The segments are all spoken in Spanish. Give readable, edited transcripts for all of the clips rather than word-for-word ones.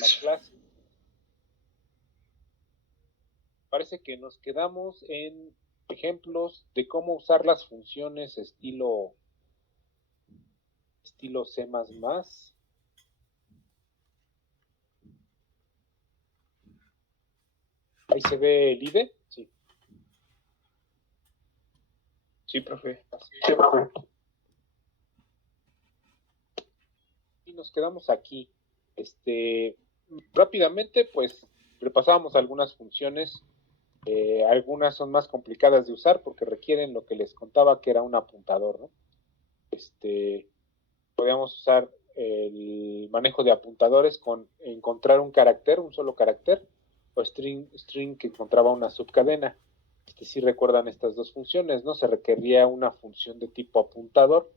la clase. Parece que nos quedamos en ejemplos de cómo usar las funciones estilo C++. Ahí se ve el IDE. Sí. Sí, profe. Sí, profe. Y nos quedamos aquí. Rápidamente, pues repasamos algunas funciones. Algunas son más complicadas de usar porque requieren lo que les contaba que era un apuntador, ¿no? Podíamos usar el manejo de apuntadores con encontrar un carácter, un solo carácter, o string que encontraba una subcadena. Si recuerdan estas dos funciones, ¿no? Se requería una función de tipo apuntador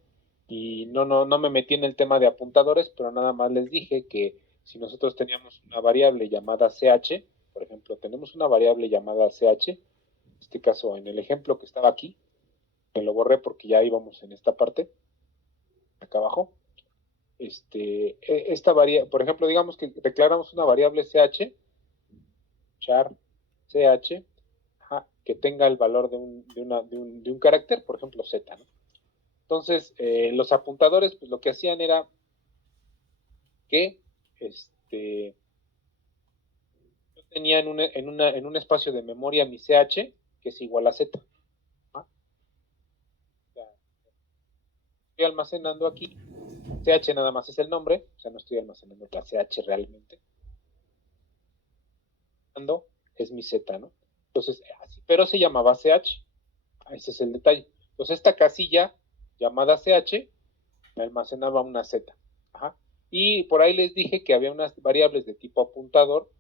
y no me metí en el tema de apuntadores, pero nada más les dije que si nosotros teníamos una variable llamada ch, por ejemplo, tenemos una variable llamada ch, en este caso en el ejemplo que estaba aquí, me lo borré porque ya íbamos en esta parte, acá abajo. Esta variable, por ejemplo, digamos que declaramos una variable ch, char ch, que tenga el valor de un carácter, por ejemplo, z, ¿no? Entonces, los apuntadores, pues lo que hacían era que yo tenía en un espacio de memoria mi ch, que es igual a z. Estoy almacenando aquí, ch nada más es el nombre, o sea, no estoy almacenando la ch realmente. Es mi z, ¿no? Entonces, pero se llamaba ch, ese es el detalle. Entonces, esta casilla llamada ch me almacenaba una z. Ajá. Y por ahí les dije que había unas variables de tipo apuntador,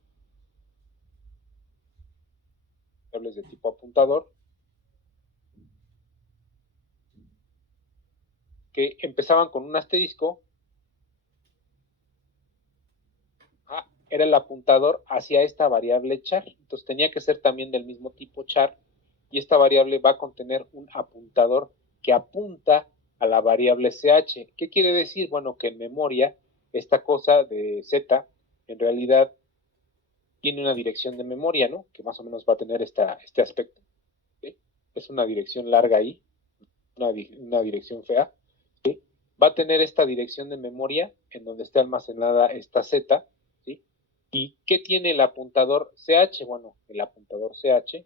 que empezaban con un asterisco. Era el apuntador hacia esta variable char. Entonces tenía que ser también del mismo tipo char, y esta variable va a contener un apuntador que apunta a la variable ch. ¿Qué quiere decir? Bueno, que en memoria esta cosa de z en realidad tiene una dirección de memoria, ¿no? Que más o menos va a tener este aspecto. ¿Sí? Es una dirección larga ahí, una dirección fea. ¿Sí? Va a tener esta dirección de memoria en donde esté almacenada esta z. ¿Sí? ¿Y qué tiene el apuntador ch? Bueno, el apuntador ch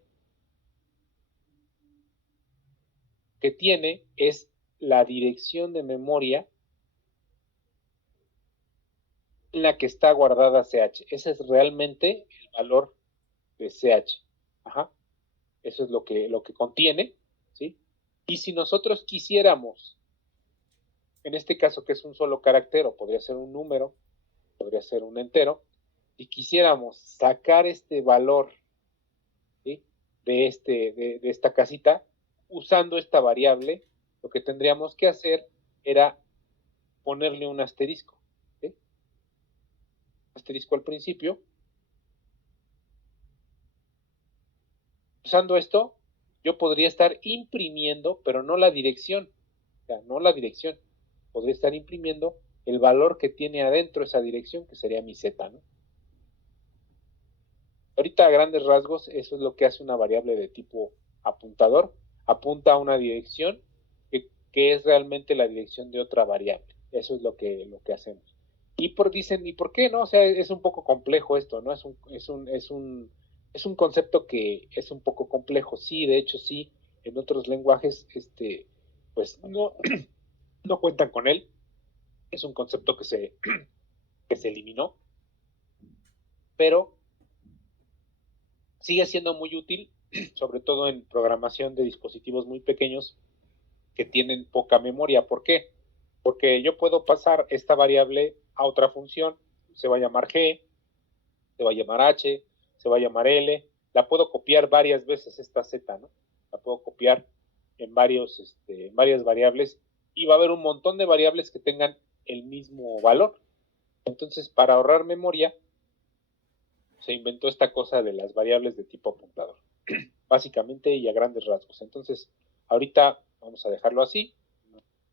que tiene es la dirección de memoria en la que está guardada ch. Ese es realmente el valor de ch. Ajá. Eso es lo que contiene, ¿sí? Y si nosotros quisiéramos, en este caso que es un solo carácter, o podría ser un número, podría ser un entero, y quisiéramos sacar este valor, ¿sí? de esta casita, usando esta variable, lo que tendríamos que hacer era ponerle un asterisco, ¿sí? Asterisco al principio. Usando esto, yo podría estar imprimiendo, pero no la dirección, o sea, no la dirección, podría estar imprimiendo el valor que tiene adentro esa dirección, que sería mi z, ¿no? Ahorita a grandes rasgos, eso es lo que hace una variable de tipo apuntador, apunta a una dirección que es realmente la dirección de otra variable. Eso es lo que hacemos. Dicen, ¿y por qué no? O sea, es un poco complejo esto, ¿no? Es un concepto que es un poco complejo. Sí, de hecho, sí, en otros lenguajes, pues no cuentan con él. Es un concepto que se eliminó, pero sigue siendo muy útil, sobre todo en programación de dispositivos muy pequeños que tienen poca memoria. ¿Por qué? Porque yo puedo pasar esta variable a otra función, se va a llamar g, se va a llamar h, se va a llamar l, la puedo copiar varias veces esta z, ¿no? La puedo copiar en varias variables, y va a haber un montón de variables que tengan el mismo valor. Entonces, para ahorrar memoria, se inventó esta cosa de las variables de tipo apuntador, básicamente y a grandes rasgos. Entonces, ahorita vamos a dejarlo así,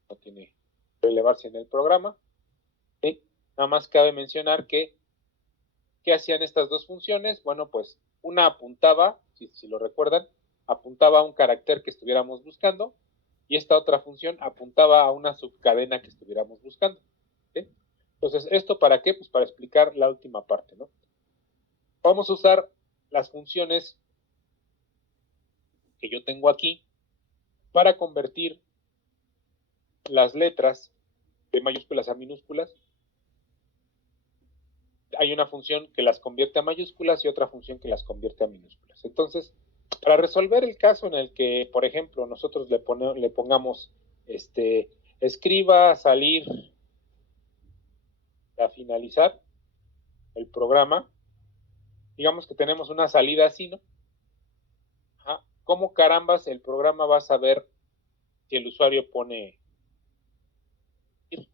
no tiene relevancia en el programa. ¿Sí? Nada más cabe mencionar que ¿Qué hacían estas dos funciones? Bueno, pues una apuntaba, si lo recuerdan, apuntaba a un carácter que estuviéramos buscando, y esta otra función apuntaba a una subcadena que estuviéramos buscando. ¿Sí? Entonces, ¿esto para qué? Pues para explicar la última parte, ¿no? Vamos a usar las funciones que yo tengo aquí para convertir las letras de mayúsculas a minúsculas. Hay una función que las convierte a mayúsculas y otra función que las convierte a minúsculas. Entonces, para resolver el caso en el que, por ejemplo, nosotros le pongamos escriba, salir, a finalizar el programa, digamos que tenemos una salida así, ¿no? Ajá. ¿Cómo carambas el programa va a saber si el usuario pone ir,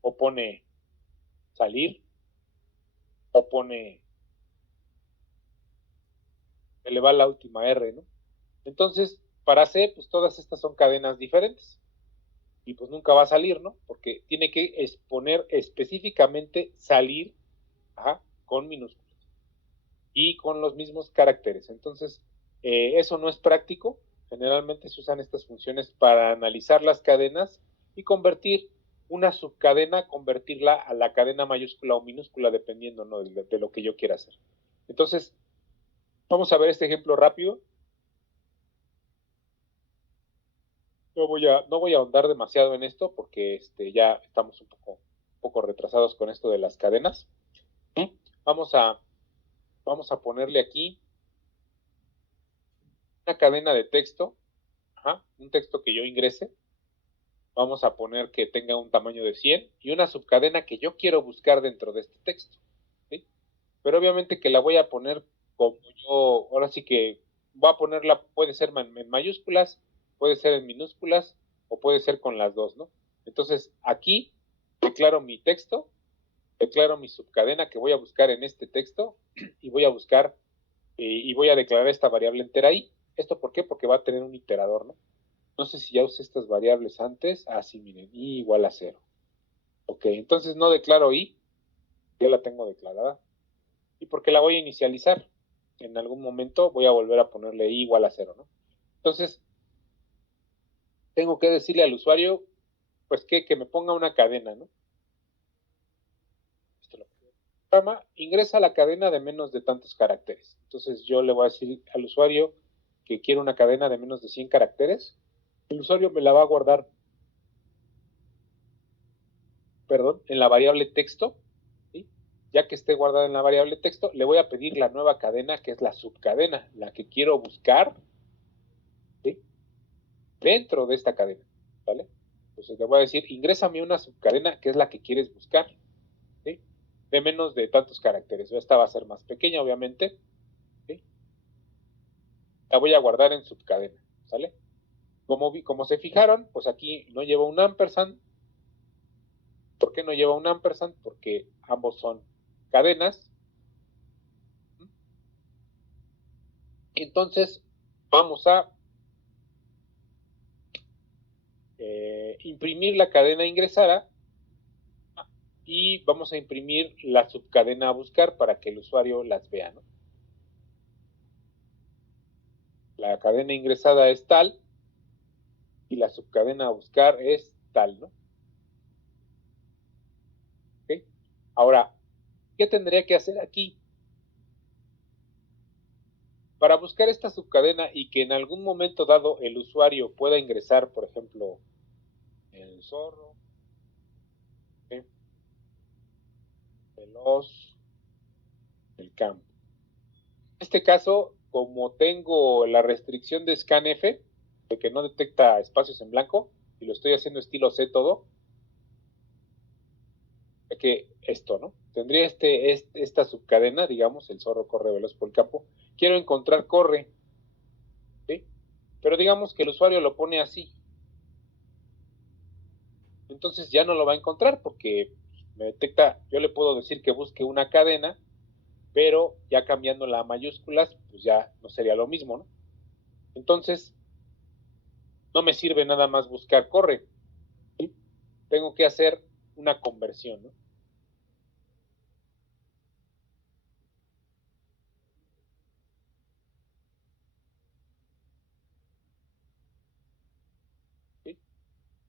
o pone salir, o pone, se le va la última R, ¿no? Entonces, para C, pues todas estas son cadenas diferentes. Y pues nunca va a salir, ¿no? Porque tiene que exponer específicamente salir, ajá, con minúsculas y con los mismos caracteres. Entonces, eso no es práctico. Generalmente se usan estas funciones para analizar las cadenas y convertir una subcadena, convertirla a la cadena mayúscula o minúscula, dependiendo, ¿no?, de lo que yo quiera hacer. Entonces, vamos a ver este ejemplo rápido. No voy a ahondar demasiado en esto porque ya estamos un poco retrasados con esto de las cadenas. Vamos a ponerle aquí una cadena de texto, un texto que yo ingrese. Vamos a poner que tenga un tamaño de 100 y una subcadena que yo quiero buscar dentro de este texto. ¿Sí? Pero obviamente que la voy a poner como yo, ahora sí que voy a ponerla, puede ser en mayúsculas, puede ser en minúsculas o puede ser con las dos, ¿no? Entonces aquí declaro mi texto, declaro mi subcadena que voy a buscar en este texto y voy a buscar y voy a declarar esta variable entera ahí. ¿Esto por qué? Porque va a tener un iterador, ¿no? No sé si ya usé estas variables antes. Ah, sí, miren, i igual a 0. Ok, entonces no declaro i, ya la tengo declarada. ¿Y por qué la voy a inicializar? En algún momento voy a volver a ponerle i igual a 0, ¿no? Entonces, tengo que decirle al usuario, pues que me ponga una cadena, ¿no? Ingresa a la cadena de menos de tantos caracteres. Entonces yo le voy a decir al usuario que quiere una cadena de menos de 100 caracteres. El usuario me la va a guardar, perdón, en la variable texto, ¿sí? Ya que esté guardada en la variable texto, le voy a pedir la nueva cadena, que es la subcadena, la que quiero buscar, ¿sí?, dentro de esta cadena, ¿vale? Entonces le voy a decir, ingrésame una subcadena que es la que quieres buscar, ¿sí?, de menos de tantos caracteres. Esta va a ser más pequeña, obviamente, ¿sí? La voy a guardar en subcadena, ¿sale? Como se fijaron, pues aquí no lleva un ampersand. ¿Por qué no lleva un ampersand? Porque ambos son cadenas. Entonces vamos a imprimir la cadena ingresada y vamos a imprimir la subcadena a buscar para que el usuario las vea, ¿no? La cadena ingresada es tal y la subcadena a buscar es tal, ¿no? ¿Okay? Ahora, ¿qué tendría que hacer aquí? Para buscar esta subcadena y que en algún momento dado el usuario pueda ingresar, por ejemplo, el zorro, ¿sí?, el os, el campo. En este caso, como tengo la restricción de scanf, de que no detecta espacios en blanco, y lo estoy haciendo estilo C todo, que esto, ¿no? Tendría esta subcadena, digamos, el zorro corre veloz por el campo. Quiero encontrar corre, ¿sí? Pero digamos que el usuario lo pone así. Entonces ya no lo va a encontrar porque me detecta, yo le puedo decir que busque una cadena, pero ya cambiando la mayúsculas, pues ya no sería lo mismo, ¿no? Entonces, no me sirve nada más buscar corre, ¿sí? Tengo que hacer una conversión, ¿no?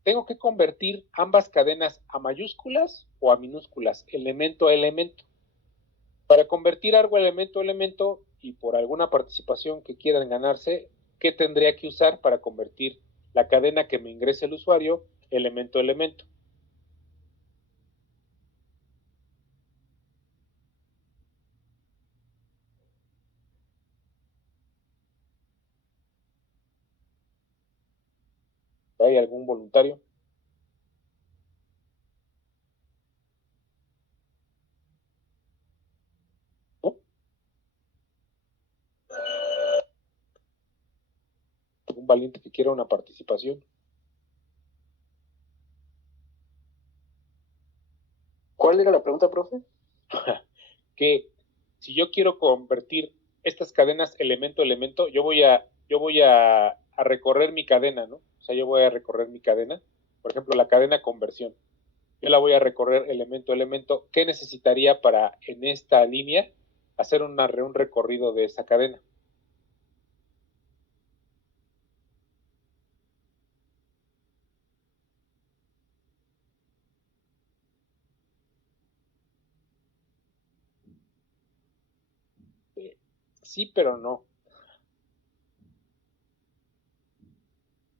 tengo que convertir ambas cadenas a mayúsculas o a minúsculas, elemento a elemento. Para convertir algo elemento a elemento y por alguna participación que quieran ganarse, ¿qué tendría que usar para convertir la cadena que me ingrese el usuario elemento a elemento? ¿Hay algún voluntario? ¿No? ¿Algún valiente que quiera una participación? ¿Cuál era la pregunta, profe? Que si yo quiero convertir estas cadenas elemento a elemento, yo voy a recorrer mi cadena, ¿no? O sea, yo voy a recorrer mi cadena, por ejemplo, la cadena conversión. Yo la voy a recorrer elemento a elemento. ¿Qué necesitaría para en esta línea hacer un recorrido de esa cadena? Sí, pero no.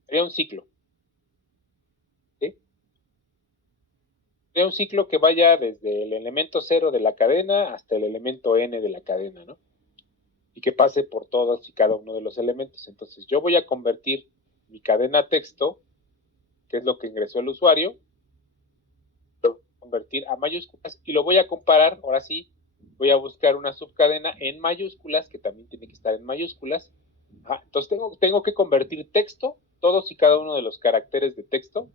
Sería un ciclo. ¿Sí? Sería un ciclo que vaya desde el elemento 0 de la cadena hasta el elemento n de la cadena, ¿no? Y que pase por todos y cada uno de los elementos. Entonces, yo voy a convertir mi cadena a texto, que es lo que ingresó el usuario, lo voy a convertir a mayúsculas y lo voy a comparar, ahora sí, voy a buscar una subcadena en mayúsculas, que también tiene que estar en mayúsculas. Entonces tengo que convertir texto, todos y cada uno de los caracteres de texto,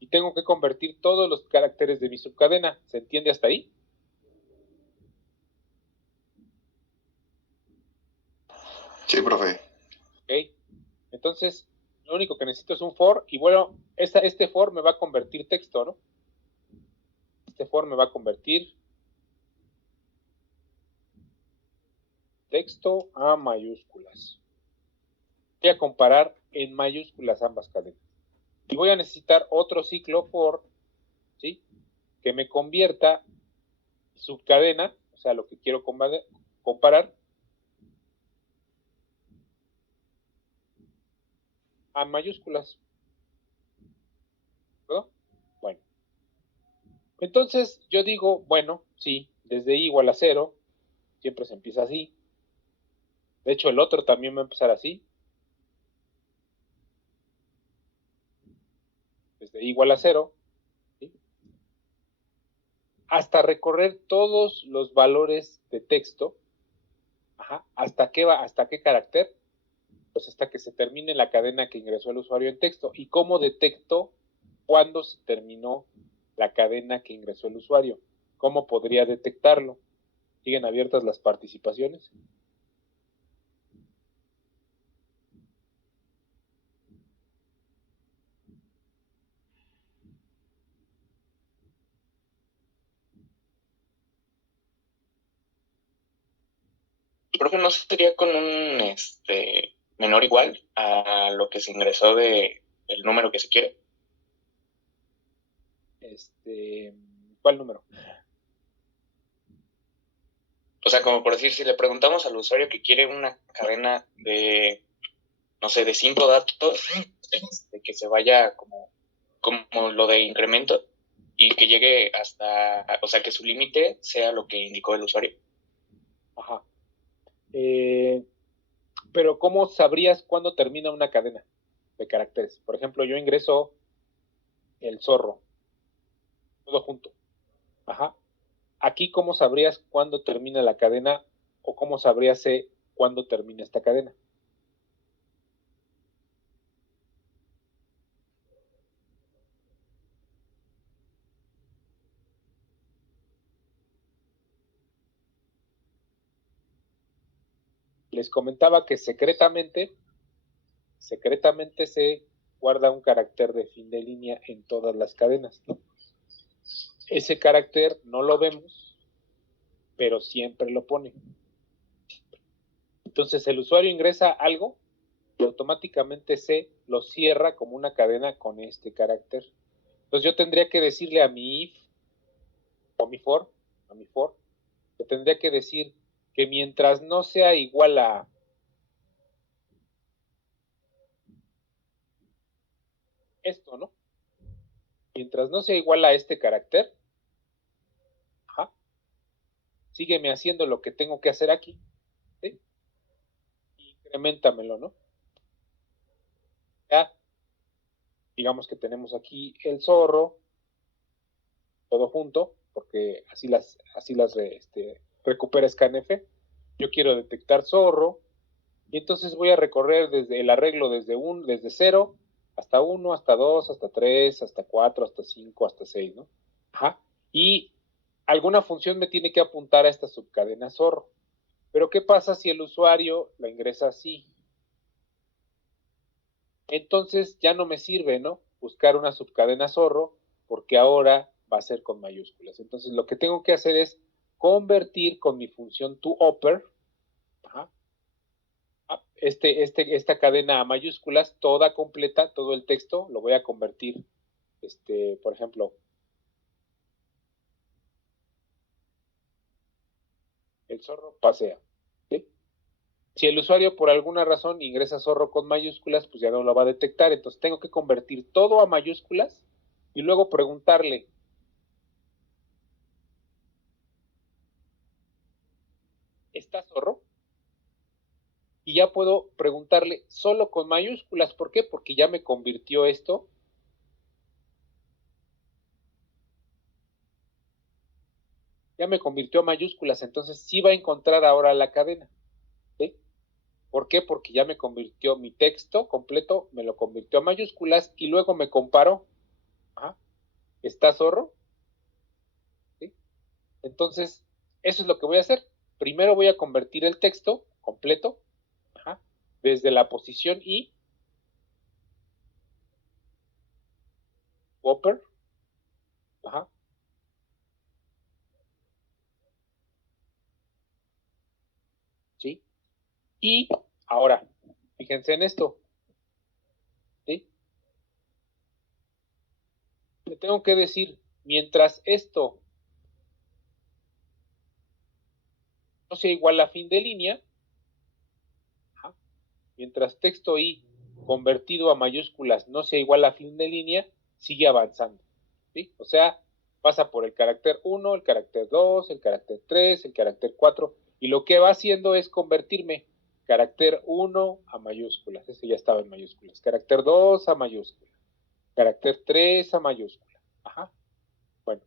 y tengo que convertir todos los caracteres de mi subcadena. ¿Se entiende hasta ahí? Sí, profe. Ok. Entonces, lo único que necesito es un for, y bueno, este for me va a convertir texto, ¿no? Este for me va a convertir texto a mayúsculas. Voy a comparar en mayúsculas ambas cadenas. Y voy a necesitar otro ciclo for, ¿sí? Que me convierta subcadena, o sea, lo que quiero comparar, a mayúsculas. ¿No? Bueno. Entonces yo digo, bueno, sí, desde i igual a 0, siempre se empieza así. De hecho, el otro también va a empezar así. Desde i igual a 0, ¿sí? Hasta recorrer todos los valores de texto. ¿Hasta qué va? ¿Hasta qué carácter? Pues hasta que se termine la cadena que ingresó el usuario en texto. ¿Y cómo detecto cuándo se terminó la cadena que ingresó el usuario? ¿Cómo podría detectarlo? ¿Siguen abiertas las participaciones? Profe, ¿no sería con un menor igual a lo que se ingresó del número que se quiere? ¿Cuál número? O sea, como por decir, si le preguntamos al usuario que quiere una cadena de, no sé, de 5 datos, que se vaya como lo de incremento y que llegue hasta, o sea, que su límite sea lo que indicó el usuario. Ajá. Pero ¿cómo sabrías cuándo termina una cadena de caracteres? Por ejemplo, yo ingreso el zorro, todo junto. Ajá. Aquí, ¿cómo sabrías cuándo termina la cadena o cómo sabrías cuándo termina esta cadena? Les comentaba que secretamente se guarda un carácter de fin de línea en todas las cadenas, ¿no? Ese carácter no lo vemos, pero siempre lo pone. Entonces el usuario ingresa algo y automáticamente C lo cierra como una cadena con este carácter. Entonces yo tendría que decirle a mi if o a mi for, le tendría que decir que mientras no sea igual a esto, ¿no? Mientras no sea igual a este carácter, ajá, sígueme haciendo lo que tengo que hacer aquí, ¿sí? Increméntamelo, ¿no? Ya, digamos que tenemos aquí el zorro, todo junto, porque así las recupera scanf. Yo quiero detectar zorro, y entonces voy a recorrer desde el arreglo desde 0 hasta 1, hasta 2, hasta 3, hasta 4, hasta 5, hasta 6, ¿no? Ajá. Y alguna función me tiene que apuntar a esta subcadena zorro. Pero ¿qué pasa si el usuario la ingresa así? Entonces ya no me sirve, ¿no? Buscar una subcadena zorro, porque ahora va a ser con mayúsculas. Entonces lo que tengo que hacer es convertir con mi función toOper, ajá, esta cadena a mayúsculas, toda completa, todo el texto, lo voy a convertir, por ejemplo, el zorro pasea, ¿sí? Si el usuario por alguna razón ingresa zorro con mayúsculas, pues ya no lo va a detectar, entonces tengo que convertir todo a mayúsculas y luego preguntarle, ¿está zorro? Y ya puedo preguntarle solo con mayúsculas. ¿Por qué? Porque ya me convirtió esto. Ya me convirtió a mayúsculas, entonces sí va a encontrar ahora la cadena. ¿Sí? ¿Por qué? Porque ya me convirtió mi texto completo, me lo convirtió a mayúsculas y luego me comparó. Ajá. ¿Está zorro? ¿Sí? Entonces, eso es lo que voy a hacer. Primero voy a convertir el texto completo, ajá, desde la posición I, Whopper, ajá, ¿sí? Y ahora, fíjense en esto, ¿sí? Le tengo que decir, mientras esto no sea igual a fin de línea, ajá, mientras texto I convertido a mayúsculas no sea igual a fin de línea, sigue avanzando, ¿sí? O sea, pasa por el carácter 1, el carácter 2, el carácter 3, el carácter 4, y lo que va haciendo es convertirme carácter 1 a mayúsculas, ese ya estaba en mayúsculas, carácter 2 a mayúsculas, carácter 3 a mayúsculas, ajá. Bueno,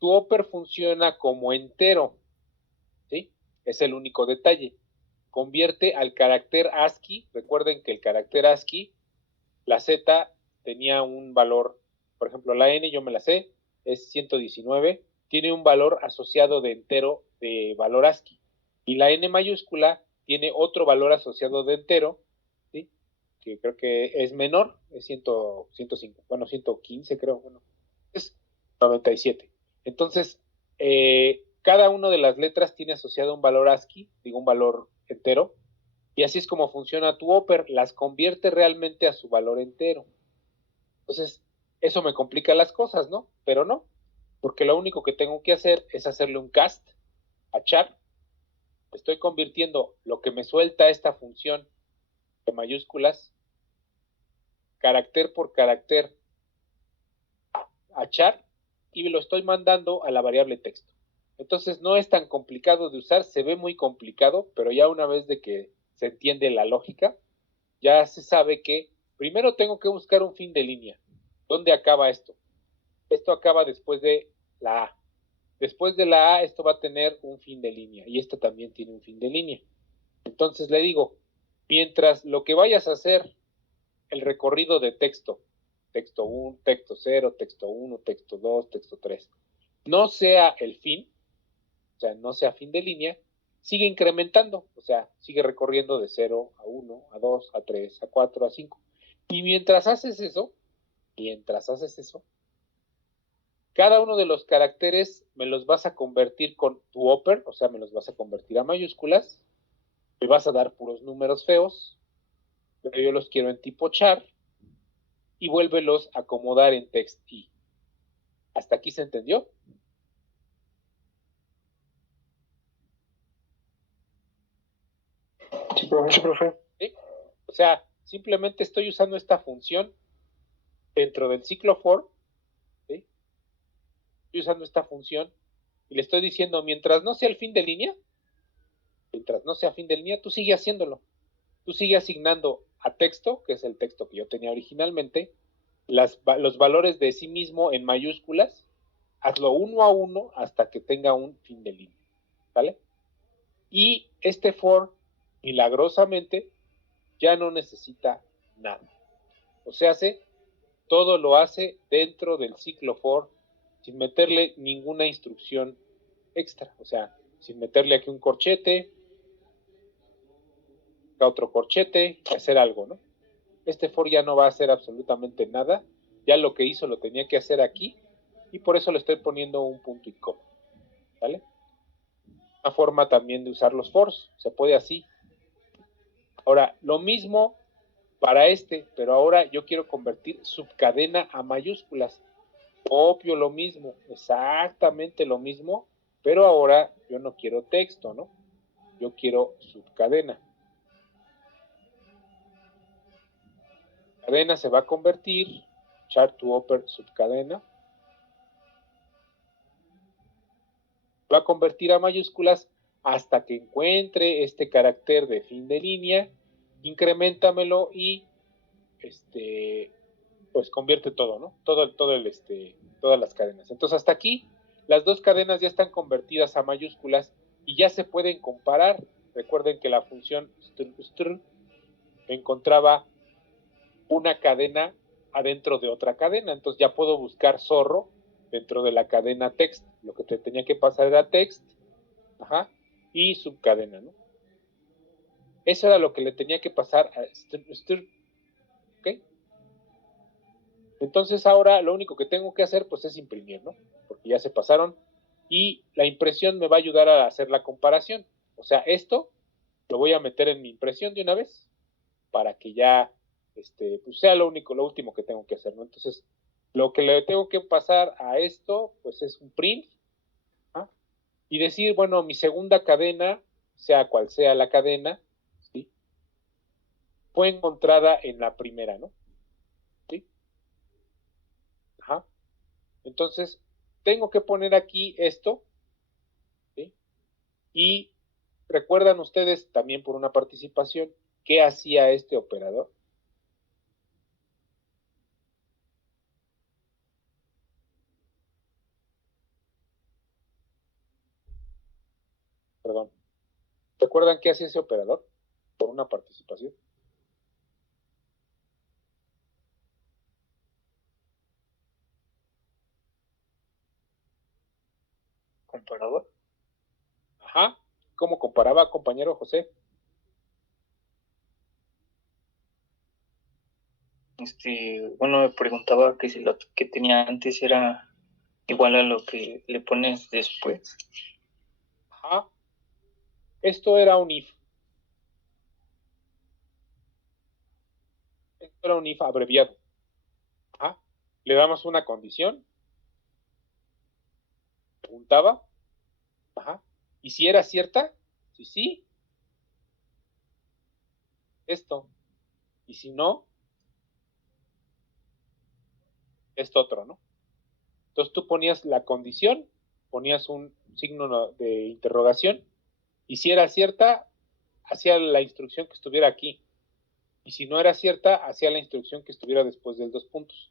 tu upper funciona como entero, ¿sí? Es el único detalle. Convierte al carácter ASCII, recuerden que el carácter ASCII, la Z tenía un valor, por ejemplo, la N yo me la sé, es 119, tiene un valor asociado de entero de valor ASCII. Y la N mayúscula tiene otro valor asociado de entero, ¿sí? Que creo que es menor, es 105, bueno, 115 creo, bueno, es 97. Entonces, cada una de las letras tiene asociado un valor ASCII, digo un valor entero, y así es como funciona tu Opera, las convierte realmente a su valor entero. Entonces, eso me complica las cosas, ¿no? Pero no, porque lo único que tengo que hacer es hacerle un cast a char. Estoy convirtiendo lo que me suelta esta función de mayúsculas, carácter por carácter, a char, y lo estoy mandando a la variable texto. Entonces no es tan complicado de usar, se ve muy complicado, pero ya una vez de que se entiende la lógica, ya se sabe que primero tengo que buscar un fin de línea. ¿Dónde acaba esto? Esto acaba después de la A. Después de la A, esto va a tener un fin de línea, y esto también tiene un fin de línea. Entonces le digo, mientras lo que vayas a hacer, el recorrido de texto, texto 1, texto 0, texto 1, texto 2, texto 3, no sea el fin, o sea, no sea fin de línea, sigue incrementando, o sea, sigue recorriendo de 0 a 1, a 2, a 3, a 4, a 5. Y mientras haces eso, cada uno de los caracteres me los vas a convertir con tu upper, o sea, me los vas a convertir a mayúsculas, me vas a dar puros números feos, pero yo los quiero en tipo char y vuélvelos a acomodar en text i. ¿Hasta aquí se entendió? Sí, profe. Sí, profe. ¿Sí? O sea, simplemente estoy usando esta función dentro del ciclo for, ¿sí? Estoy usando esta función y le estoy diciendo, mientras no sea el fin de línea, tú sigue haciéndolo. Tú sigue asignando a texto, que es el texto que yo tenía originalmente, los valores de sí mismo en mayúsculas, hazlo uno a uno hasta que tenga un fin de línea, ¿vale? Y este for, milagrosamente, ya no necesita nada. O sea, todo lo hace dentro del ciclo for, sin meterle ninguna instrucción extra. O sea, sin meterle aquí un corchete, acá otro corchete, hacer algo, ¿no? Este for ya no va a hacer absolutamente nada. Ya lo que hizo lo tenía que hacer aquí, y por eso le estoy poniendo un punto y coma, ¿vale? Una forma también de usar los fors, se puede así. Ahora, lo mismo para pero ahora yo quiero convertir subcadena a mayúsculas. Copio lo mismo, exactamente lo mismo, pero ahora yo no quiero texto, ¿no? Yo quiero subcadena. Cadena se va a convertir, char to upper subcadena, va a convertir a mayúsculas hasta que encuentre este carácter de fin de línea, incrementamelo y pues convierte todo, ¿no? Todas las cadenas. Entonces hasta aquí las dos cadenas ya están convertidas a mayúsculas y ya se pueden comparar. Recuerden que la función str encontraba una cadena adentro de otra cadena, entonces ya puedo buscar zorro dentro de la cadena text. Lo que te tenía que pasar era text, ajá, y subcadena, ¿no? Eso era lo que le tenía que pasar a str, ¿ok? Entonces ahora lo único que tengo que hacer pues es imprimir, ¿no? Porque ya se pasaron y la impresión me va a ayudar a hacer la comparación. O sea, esto lo voy a meter en mi impresión de una vez para que ya pues sea lo último que tengo que hacer, ¿no? Entonces, lo que le tengo que pasar a esto pues es un print, ¿ah? Y decir, bueno, mi segunda cadena, sea cual sea la cadena, ¿sí? Fue encontrada en la primera, ¿no? ¿Sí? Ajá. Entonces, tengo que poner aquí esto, ¿sí? Y recuerdan ustedes también por una participación qué hacía este operador. Perdón. ¿Recuerdan qué hacía ese operador por una participación? ¿Comparador? Ajá. ¿Cómo comparaba, compañero José? Bueno, me preguntaba que si lo que tenía antes era igual a lo que le pones después. Ajá. Esto era un if. Esto era un if abreviado. Ajá. Le damos una condición. Preguntaba. Ajá. Y si era cierta, si sí, esto. Y si no, esto otro, ¿no? Entonces tú ponías la condición, ponías un signo de interrogación, y si era cierta, hacía la instrucción que estuviera aquí. Y si no era cierta, hacía la instrucción que estuviera después del dos puntos.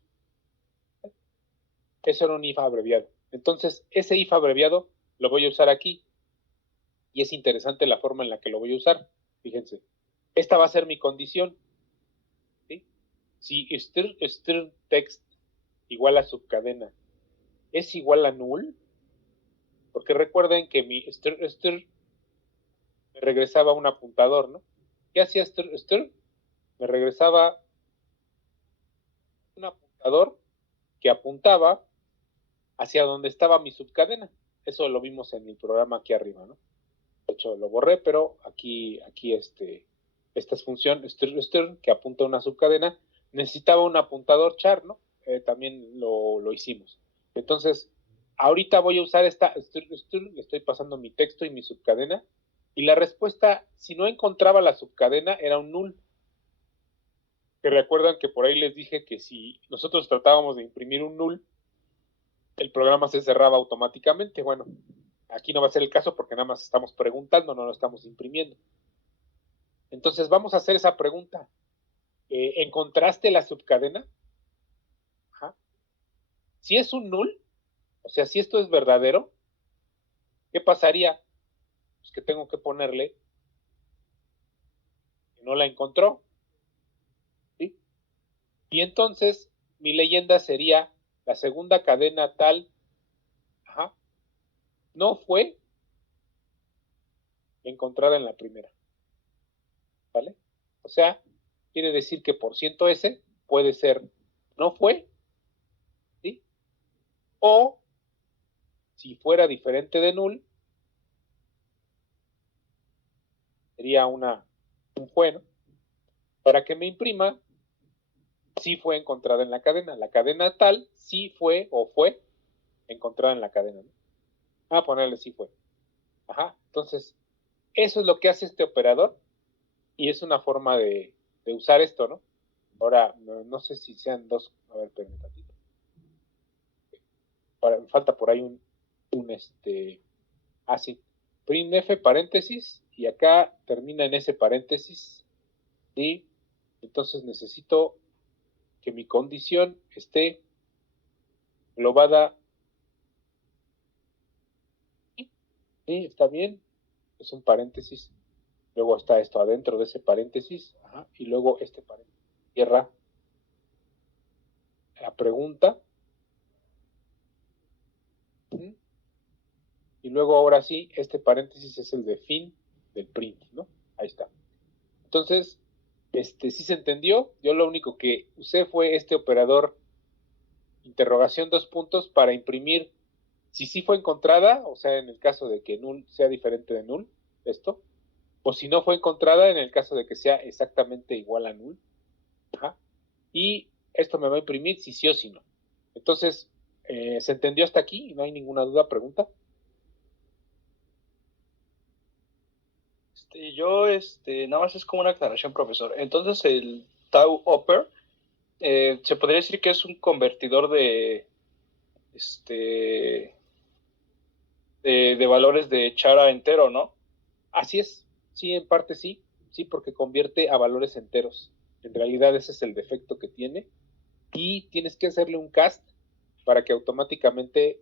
Eso era un if abreviado. Entonces, ese if abreviado lo voy a usar aquí. Y es interesante la forma en la que lo voy a usar. Fíjense. Esta va a ser mi condición. ¿Sí? Si str text igual a subcadena es igual a null, porque recuerden que mi str me regresaba un apuntador, ¿no? ¿Qué hacía str? Me regresaba un apuntador que apuntaba hacia donde estaba mi subcadena. Eso lo vimos en el programa aquí arriba, ¿no? De hecho, lo borré, pero aquí esta función str que apunta a una subcadena, necesitaba un apuntador char, ¿no? También lo hicimos. Entonces, ahorita voy a usar esta str, le estoy pasando mi texto y mi subcadena, y la respuesta, si no encontraba la subcadena, era un null. Que recuerdan que por ahí les dije que si nosotros tratábamos de imprimir un null, el programa se cerraba automáticamente. Bueno, aquí no va a ser el caso porque nada más estamos preguntando, no lo estamos imprimiendo. Entonces vamos a hacer esa pregunta. ¿Encontraste la subcadena? Ajá. Si es un null, o sea, si esto es verdadero, ¿qué pasaría? Pues que tengo que ponerle que no la encontró. ¿Sí? Y entonces mi leyenda sería la segunda cadena tal, ajá, no fue encontrada en la primera. ¿Vale? O sea, quiere decir que por ciento S puede ser no fue, ¿sí? O si fuera diferente de null, sería un fue, ¿no? Para que me imprima, sí fue encontrada en la cadena tal, sí fue o fue encontrada en la cadena, ¿no? Vamos a ponerle sí fue. Ajá, entonces, eso es lo que hace este operador y es una forma de usar esto, ¿no? Ahora, no sé si sean dos, a ver, espérame un ratito. Me falta por ahí así, printf paréntesis, y acá termina en ese paréntesis, y entonces necesito que mi condición esté globada, ¿sí? Está bien, es un paréntesis, luego está esto adentro de ese paréntesis, ajá, y luego este paréntesis cierra la pregunta, ¿sí? Y luego ahora sí, este paréntesis es el de fin del print, ¿no? Ahí está. Entonces, sí se entendió. Yo lo único que usé fue este operador interrogación dos puntos para imprimir si sí fue encontrada, o sea, en el caso de que null sea diferente de null, esto, o si no fue encontrada en el caso de que sea exactamente igual a null. Ajá. Y esto me va a imprimir si sí o si no. Entonces, ¿se entendió hasta aquí? ¿No hay ninguna duda, pregunta? Nada más es como una aclaración, profesor. Entonces, el tau upper se podría decir que es un convertidor de valores de char a entero, ¿no? Así es, sí, en parte sí, sí, porque convierte a valores enteros. En realidad ese es el defecto que tiene y tienes que hacerle un cast para que automáticamente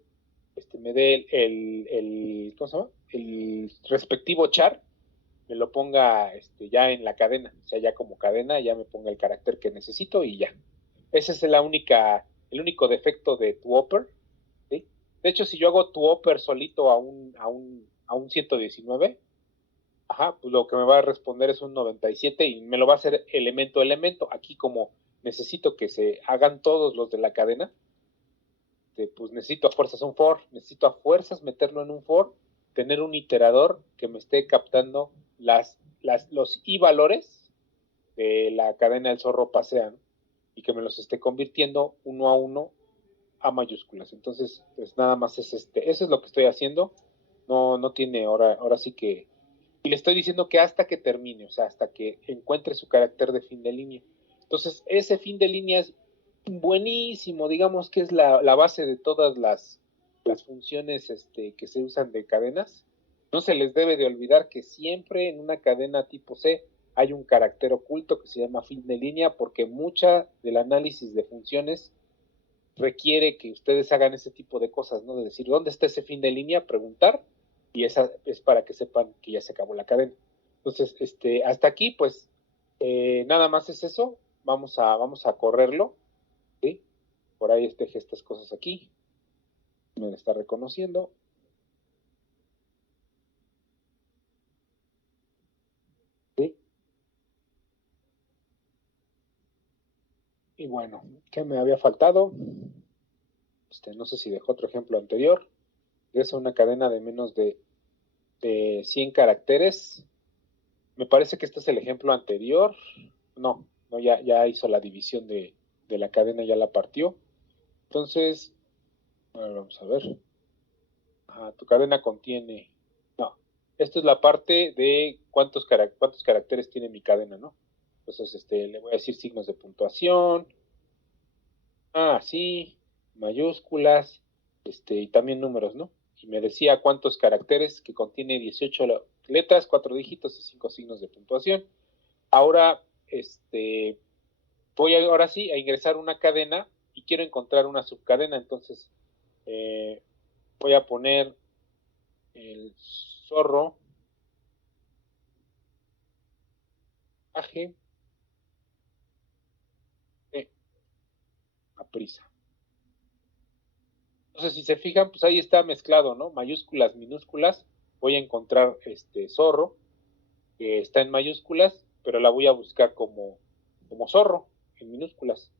me dé ¿cómo se llama? El respectivo char, me lo ponga ya en la cadena, o sea, ya como cadena, ya me ponga el carácter que necesito y ya. Ese es el único defecto de tu upper, ¿sí? De hecho, si yo hago tu upper solito a un 119, ajá, pues lo que me va a responder es un 97 y me lo va a hacer elemento a elemento. Aquí como necesito que se hagan todos los de la cadena, pues necesito a fuerzas un for, necesito a fuerzas meterlo en un for, tener un iterador que me esté captando los i valores de la cadena del zorro pasean y que me los esté convirtiendo uno a uno a mayúsculas. Entonces, pues nada más es eso es lo que estoy haciendo. No tiene ahora sí que, y le estoy diciendo que hasta que termine, o sea, hasta que encuentre su carácter de fin de línea. Entonces, ese fin de línea es buenísimo, digamos que es la base de todas las funciones que se usan de cadenas. No se les debe de olvidar que siempre en una cadena tipo C hay un carácter oculto que se llama fin de línea, porque mucha del análisis de funciones requiere que ustedes hagan ese tipo de cosas, ¿no? De decir, ¿dónde está ese fin de línea? Preguntar, y esa es para que sepan que ya se acabó la cadena. Entonces, hasta aquí, pues, nada más es eso. Vamos a correrlo, ¿sí? Por ahí dejé estas cosas aquí. Me está reconociendo. ¿Sí? Y bueno, ¿qué me había faltado? No sé si dejó otro ejemplo anterior. Es una cadena de menos de 100 caracteres. me parece que este es el ejemplo anterior. No, ya hizo la división de la cadena, ya la partió. Entonces, vamos a ver. Tu cadena contiene... No, esto es la parte de cuántos caracteres tiene mi cadena, ¿no? Entonces, le voy a decir signos de puntuación. Sí, mayúsculas, y también números, ¿no? Y me decía cuántos caracteres, que contiene 18 letras, 4 dígitos y 5 signos de puntuación. Ahora, voy ahora sí a ingresar una cadena y quiero encontrar una subcadena, entonces voy a poner el zorro a prisa. Entonces, si se fijan, pues ahí está mezclado, ¿no? Mayúsculas, minúsculas. Voy a encontrar zorro, que está en mayúsculas, pero la voy a buscar como zorro, en minúsculas.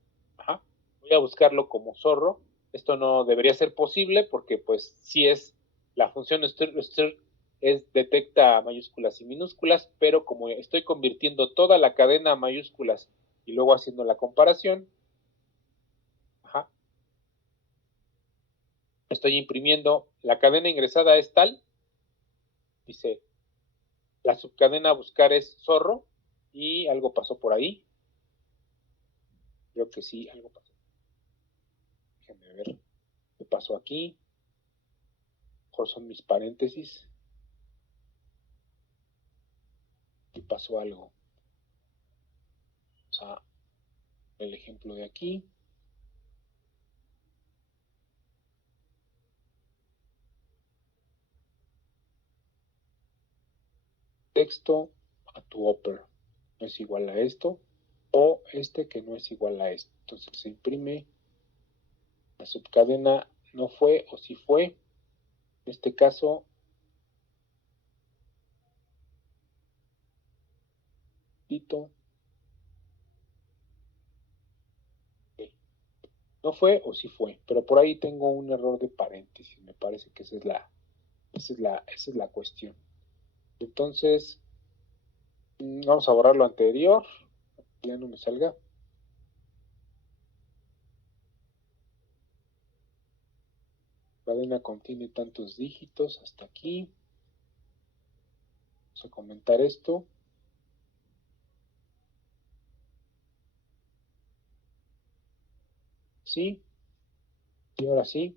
Voy a buscarlo como zorro. Esto no debería ser posible porque, pues, si es la función str detecta mayúsculas y minúsculas, pero como estoy convirtiendo toda la cadena a mayúsculas y luego haciendo la comparación, estoy imprimiendo, la cadena ingresada es tal, dice, la subcadena a buscar es zorro, y algo pasó por ahí. Creo que sí, algo pasó. Déjenme ver qué pasó aquí. Mejor son mis paréntesis. Y pasó algo. Vamos a ver el ejemplo de aquí. Texto a tu upper no es igual a esto, o que no es igual a esto. Entonces se imprime, la subcadena no fue o sí fue. En este caso, no fue o sí fue, pero por ahí tengo un error de paréntesis. Me parece que esa es la cuestión. Entonces, vamos a borrar lo anterior. Ya no me salga. La cadena contiene tantos dígitos hasta aquí. Vamos a comentar esto. Sí. Y ahora sí.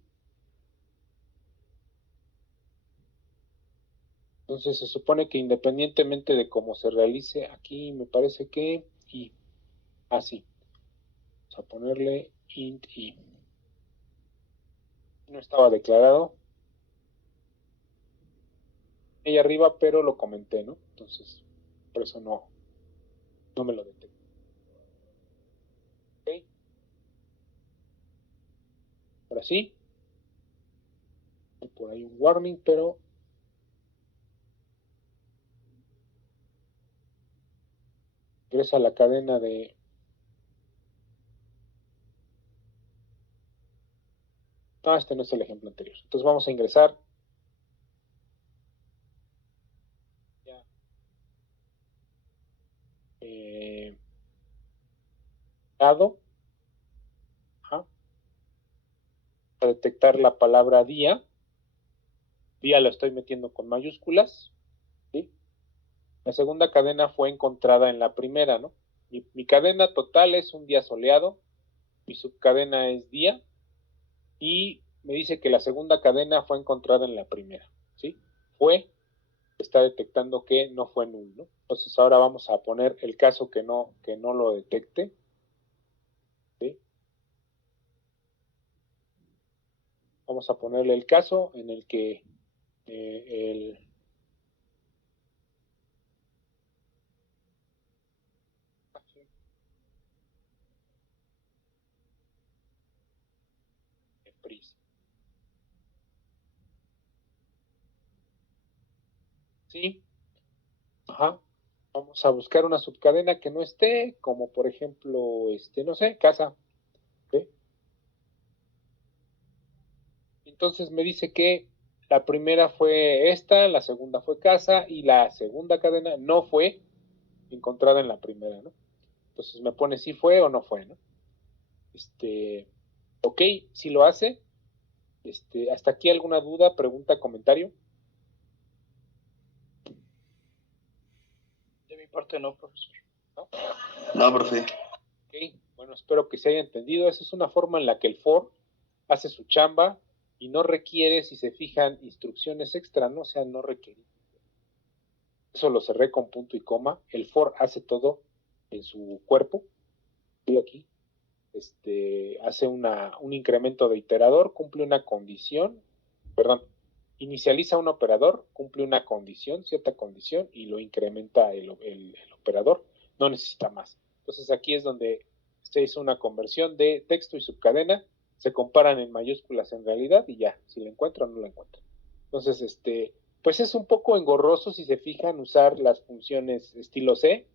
Entonces se supone que independientemente de cómo se realice aquí, me parece que y así. Vamos a ponerle int i. No estaba declarado ahí arriba, pero lo comenté, ¿no? Entonces, por eso no me lo detecto. ¿Ok? Ahora sí. Hay por ahí un warning, pero ingresa la cadena de... No, este no es el ejemplo anterior. Entonces vamos a ingresar. Dado. A detectar la palabra día. Día lo estoy metiendo con mayúsculas. ¿Sí? La segunda cadena fue encontrada en la primera, ¿no? Mi cadena total es un día soleado. Mi subcadena es día. Y me dice que la segunda cadena fue encontrada en la primera. ¿Sí? Está detectando que no fue null, ¿no? Entonces ahora vamos a poner el caso que no lo detecte. ¿Sí? Vamos a ponerle el caso en el que el pris. ¿Sí? Vamos a buscar una subcadena que no esté, como por ejemplo, no sé, casa. ¿Sí? Entonces me dice que la primera fue esta, la segunda fue casa y la segunda cadena no fue encontrada en la primera, ¿no? Entonces me pone si fue o no fue, ¿no? Ok, si lo hace. ¿Hasta aquí alguna duda, pregunta, comentario? De mi parte no, profesor. ¿No? No, profe. Ok, bueno, espero que se haya entendido. Esa es una forma en la que el for hace su chamba y no requiere, si se fijan, instrucciones extra, ¿no? O sea, no requiere. Eso lo cerré con punto y coma. El for hace todo en su cuerpo. Estoy aquí. Hace un incremento de iterador, cumple una condición, perdón, inicializa un operador, cumple una condición, cierta condición, y lo incrementa el operador, no necesita más. Entonces aquí es donde se hizo una conversión de texto y subcadena, se comparan en mayúsculas en realidad, y ya, si la encuentro o no la encuentro. Entonces, pues es un poco engorroso, si se fijan, usar las funciones estilo C.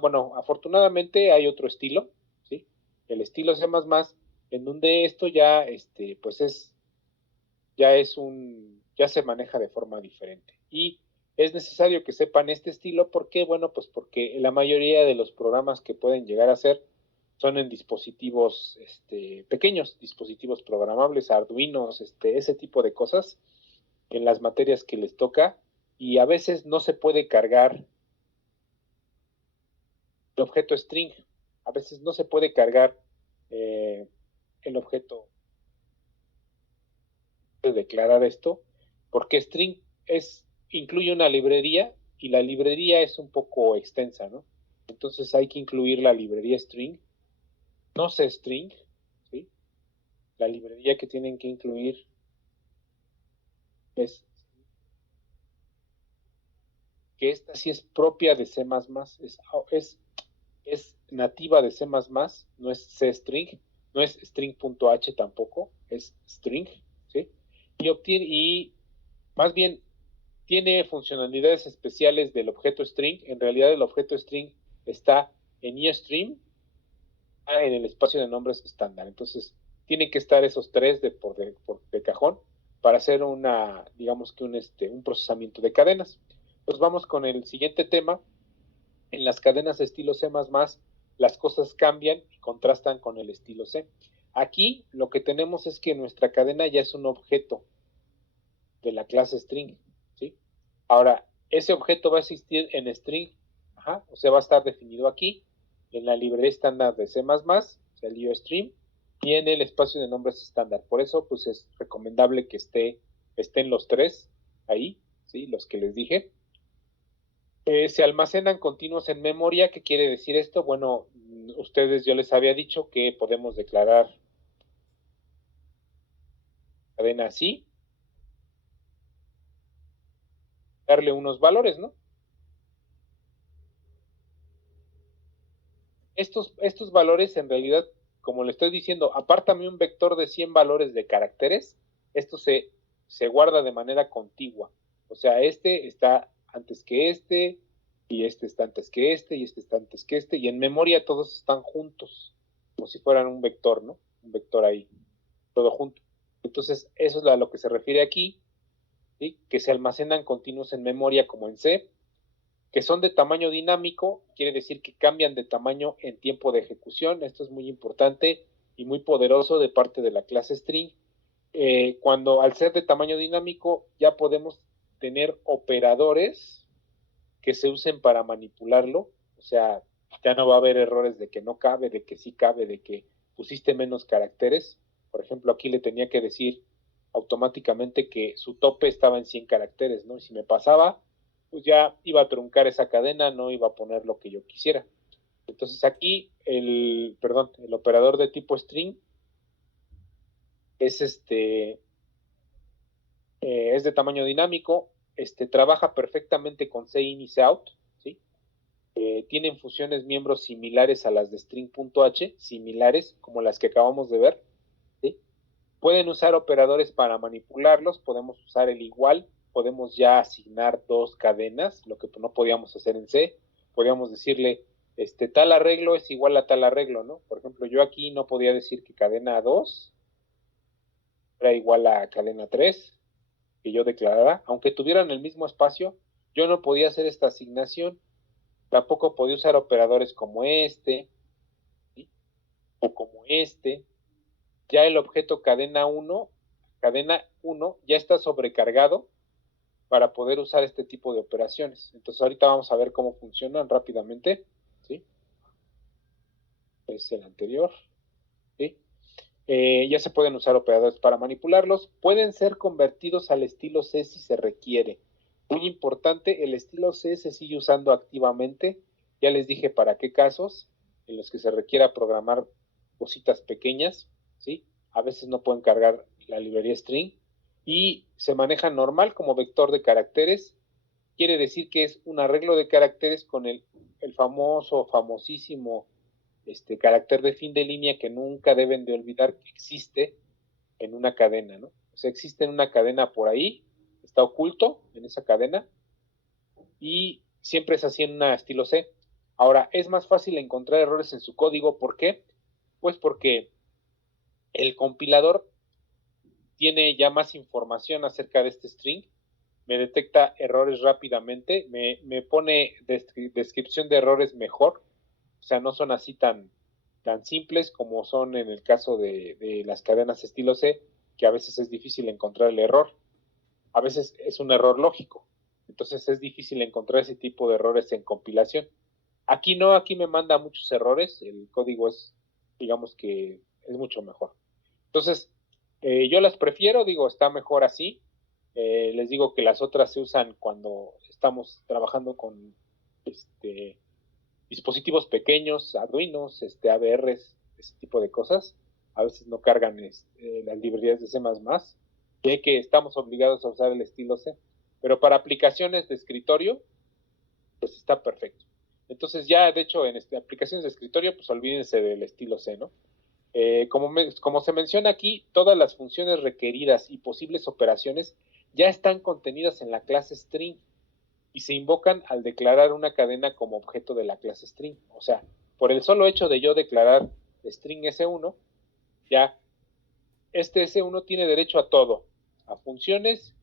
Bueno, afortunadamente hay otro estilo, ¿sí? El estilo C++, en donde esto ya, pues ya se maneja de forma diferente. Y es necesario que sepan este estilo, ¿por qué? Bueno, pues porque la mayoría de los programas que pueden llegar a ser son en dispositivos pequeños, dispositivos programables, Arduinos, ese tipo de cosas, en las materias que les toca, y a veces no se puede cargar el objeto string. A veces no se puede cargar el objeto de declarar esto, porque string incluye una librería y la librería es un poco extensa, ¿no? Entonces hay que incluir la librería string, no sé string, ¿sí? La librería que tienen que incluir es que esta sí es propia de C++, es nativa de C++, no es C-string, no es string.h tampoco, es string, ¿sí? Y más bien tiene funcionalidades especiales del objeto string. En realidad el objeto string está en eStream, en el espacio de nombres estándar. Entonces tienen que estar esos tres de cajón para hacer digamos que un procesamiento de cadenas. Pues vamos con el siguiente tema. En las cadenas de estilo C++, las cosas cambian y contrastan con el estilo C. Aquí lo que tenemos es que nuestra cadena ya es un objeto de la clase string, ¿sí? Ahora, ese objeto va a existir en string, o sea, va a estar definido aquí, en la librería estándar de C++, o sea, el IOStream, y en el espacio de nombres estándar. Por eso, pues es recomendable que estén los tres ahí, ¿sí? Los que les dije. Se almacenan continuos en memoria. ¿Qué quiere decir esto? Bueno, yo les había dicho que podemos declarar cadena así, darle unos valores, ¿no? Estos valores en realidad, como le estoy diciendo, apártame un vector de 100 valores de caracteres, esto se guarda de manera contigua. O sea, este está antes que y este está antes que y este está antes que y en memoria todos están juntos, como si fueran un vector, ¿no? Un vector ahí, todo junto. Entonces, eso es a lo que se refiere aquí, ¿sí? Que se almacenan continuos en memoria como en C, que son de tamaño dinámico, quiere decir que cambian de tamaño en tiempo de ejecución. Esto es muy importante y muy poderoso de parte de la clase string. Cuando al ser de tamaño dinámico ya podemos tener operadores que se usen para manipularlo, o sea, ya no va a haber errores de que no cabe, de que sí cabe, de que pusiste menos caracteres. Por ejemplo, aquí le tenía que decir automáticamente que su tope estaba en 100 caracteres, ¿no? Y si me pasaba, pues ya iba a truncar esa cadena, no iba a poner lo que yo quisiera. Entonces aquí el operador de tipo string es es de tamaño dinámico, trabaja perfectamente con CIN y COUT, ¿sí? Tienen funciones miembros similares a las de string.h, similares como las que acabamos de ver, ¿sí? Pueden usar operadores para manipularlos, podemos usar el igual, podemos ya asignar dos cadenas, lo que no podíamos hacer en C, podíamos decirle, tal arreglo es igual a tal arreglo, ¿no? Por ejemplo, yo aquí no podía decir que cadena 2 era igual a cadena 3, que yo declarara, aunque tuvieran el mismo espacio, yo no podía hacer esta asignación Tampoco podía usar operadores como este, ¿sí? O como este. Ya el objeto cadena 1 ya está sobrecargado para poder usar este tipo de operaciones. Entonces ahorita vamos a ver cómo funcionan rápidamente, ¿sí? Es el anterior, ¿sí? Ya se pueden usar operadores para manipularlos. Pueden ser convertidos al estilo C si se requiere. Muy importante, el estilo C se sigue usando activamente. Ya les dije para qué casos, en los que se requiera programar cositas pequeñas, ¿sí? A veces no pueden cargar la librería string y se maneja normal como vector de caracteres. Quiere decir que es un arreglo de caracteres con el famosísimo carácter de fin de línea que nunca deben de olvidar que existe en una cadena, ¿no? O sea, existe en una cadena por ahí, está oculto en esa cadena y siempre es así en una estilo C. Ahora, es más fácil encontrar errores en su código. ¿Por qué? Pues porque el compilador tiene ya más información acerca de este string, me detecta errores rápidamente, me pone descripción de errores mejor, o sea, no son así tan simples como son en el caso de las cadenas estilo C, que a veces es difícil encontrar el error, a veces es un error lógico, entonces es difícil encontrar ese tipo de errores en compilación. Aquí no, aquí me manda muchos errores, el código es, digamos que es mucho mejor. Entonces, yo las prefiero, digo, está mejor así. Les digo que las otras se usan cuando estamos trabajando con dispositivos pequeños, Arduinos, AVRs, ese tipo de cosas. A veces no cargan las librerías de C++, y que estamos obligados a usar el estilo C. Pero para aplicaciones de escritorio, pues está perfecto. Entonces ya, de hecho, en aplicaciones de escritorio, pues olvídense del estilo C, ¿no? Como se menciona aquí, todas las funciones requeridas y posibles operaciones ya están contenidas en la clase string y se invocan al declarar una cadena como objeto de la clase string. O sea, por el solo hecho de yo declarar string S1, ya este S1 tiene derecho a todo, a funciones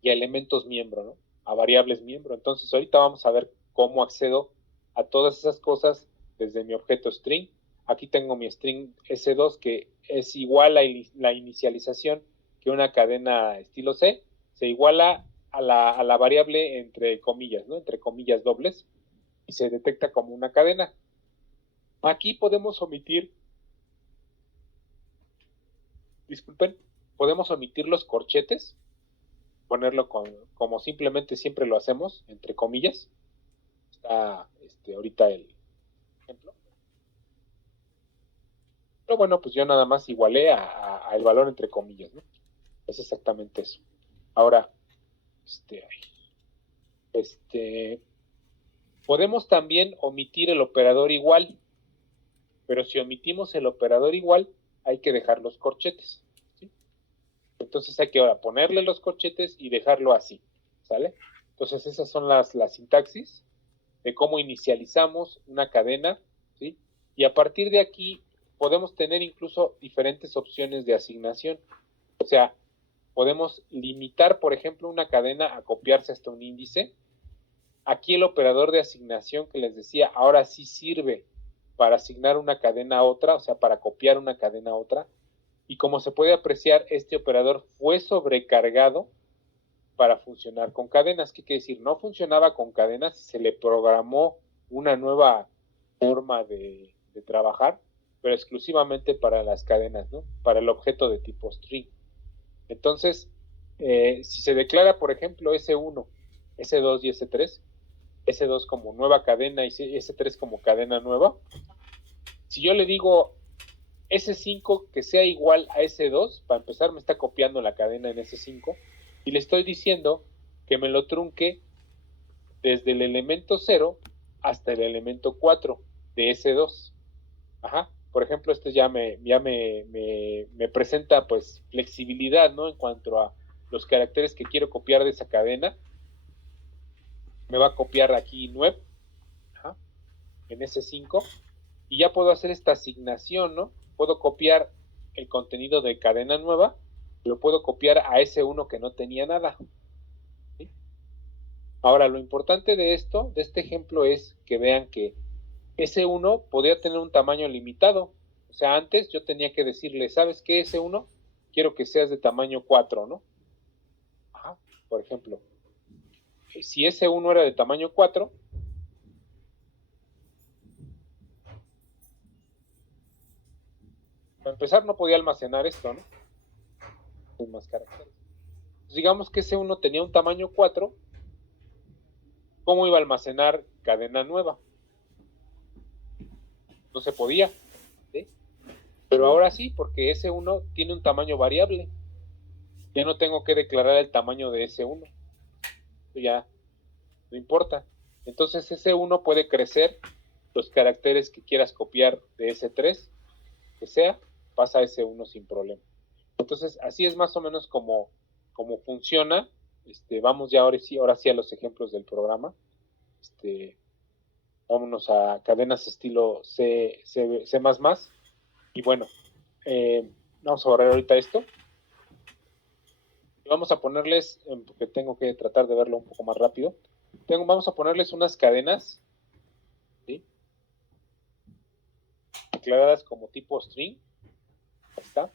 y a elementos miembro, ¿no? A variables miembro. Entonces ahorita vamos a ver cómo accedo a todas esas cosas desde mi objeto string. Aquí tengo mi string S2 que es igual a la inicialización que una cadena estilo C, se iguala a la variable entre comillas, ¿no? Entre comillas dobles, y se detecta como una cadena. Aquí podemos omitir, podemos omitir los corchetes, ponerlo como simplemente siempre lo hacemos, entre comillas. Está ahorita el ejemplo. Pero bueno, pues yo nada más igualé a el valor entre comillas, ¿no? Es exactamente eso. Ahora, podemos también omitir el operador igual, pero si omitimos el operador igual, hay que dejar los corchetes, ¿sí? Entonces hay que ahora ponerle los corchetes y dejarlo así, ¿sale? Entonces esas son las sintaxis de cómo inicializamos una cadena, ¿sí? Y a partir de aquí podemos tener incluso diferentes opciones de asignación. O sea, podemos limitar, por ejemplo, una cadena a copiarse hasta un índice. Aquí el operador de asignación que les decía, ahora sí sirve para asignar una cadena a otra, o sea, para copiar una cadena a otra. Y como se puede apreciar, este operador fue sobrecargado para funcionar con cadenas. ¿Qué quiere decir? No funcionaba con cadenas, se le programó una nueva forma de trabajar, pero exclusivamente para las cadenas, ¿no? Para el objeto de tipo string. Entonces, si se declara, por ejemplo, S1, S2 y S3, S2 como nueva cadena y S3 como cadena nueva, si yo le digo S5 que sea igual a S2, para empezar me está copiando la cadena en S5, y le estoy diciendo que me lo trunque desde el elemento 0 hasta el elemento 4 de S2. Ajá. Por ejemplo, esto ya me presenta pues flexibilidad, ¿no? En cuanto a los caracteres que quiero copiar de esa cadena. Me va a copiar aquí 9, ajá, en S5, y ya puedo hacer esta asignación, ¿no? Puedo copiar el contenido de cadena nueva, lo puedo copiar a S1 que no tenía nada, ¿sí? Ahora, lo importante de este ejemplo, es que vean que S1 podía tener un tamaño limitado. O sea, antes yo tenía que decirle, ¿sabes qué, S1? Quiero que seas de tamaño 4, ¿no? Ajá, por ejemplo, si S1 era de tamaño 4, para empezar no podía almacenar esto, ¿no? Con más caracteres. Entonces, digamos que S1 tenía un tamaño 4, ¿cómo iba a almacenar cadena nueva? No se podía, ¿sí? Pero ahora sí, porque S1 tiene un tamaño variable. Ya no tengo que declarar el tamaño de S1. Ya no importa. Entonces S1 puede crecer los caracteres que quieras copiar de S3, que sea, pasa a S1 sin problema. Entonces, así es más o menos como funciona. Vamos ya ahora sí a los ejemplos del programa. Vámonos a cadenas estilo C++. Y bueno, vamos a borrar ahorita esto. Y vamos a ponerles, porque tengo que tratar de verlo un poco más rápido. Vamos a ponerles unas cadenas, ¿sí?, declaradas como tipo string. Ahí está.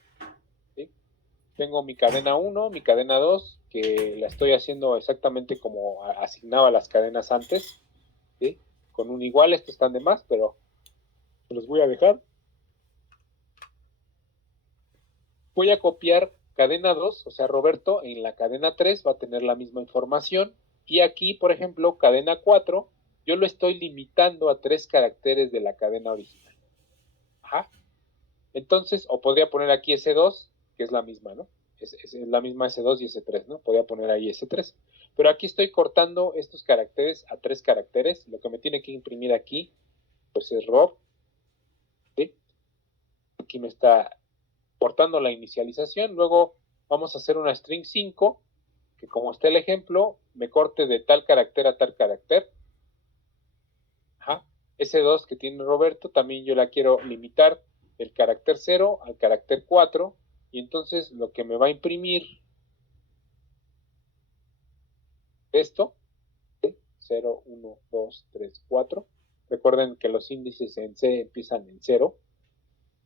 ¿Sí? Tengo mi cadena 1, mi cadena 2, que la estoy haciendo exactamente como asignaba las cadenas antes, ¿sí?, con un igual. Estos están de más, pero los voy a dejar. Voy a copiar cadena 2, o sea, Roberto en la cadena 3 va a tener la misma información. Y aquí, por ejemplo, cadena 4, yo lo estoy limitando a 3 caracteres de la cadena original. Ajá. Entonces, o podría poner aquí S2, que es la misma, ¿no? Es la misma S2 y S3, ¿no? Podría poner ahí S3. Pero aquí estoy cortando estos caracteres a 3 caracteres. Lo que me tiene que imprimir aquí, pues es Rob. ¿Sí? Aquí me está cortando la inicialización. Luego vamos a hacer una string 5, que como está el ejemplo, me corte de tal carácter a tal carácter. Ajá. S2 que tiene Roberto, también yo la quiero limitar del carácter 0 al carácter 4, y entonces lo que me va a imprimir esto, ¿sí?, 0, 1, 2, 3, 4. Recuerden que los índices en C empiezan en 0,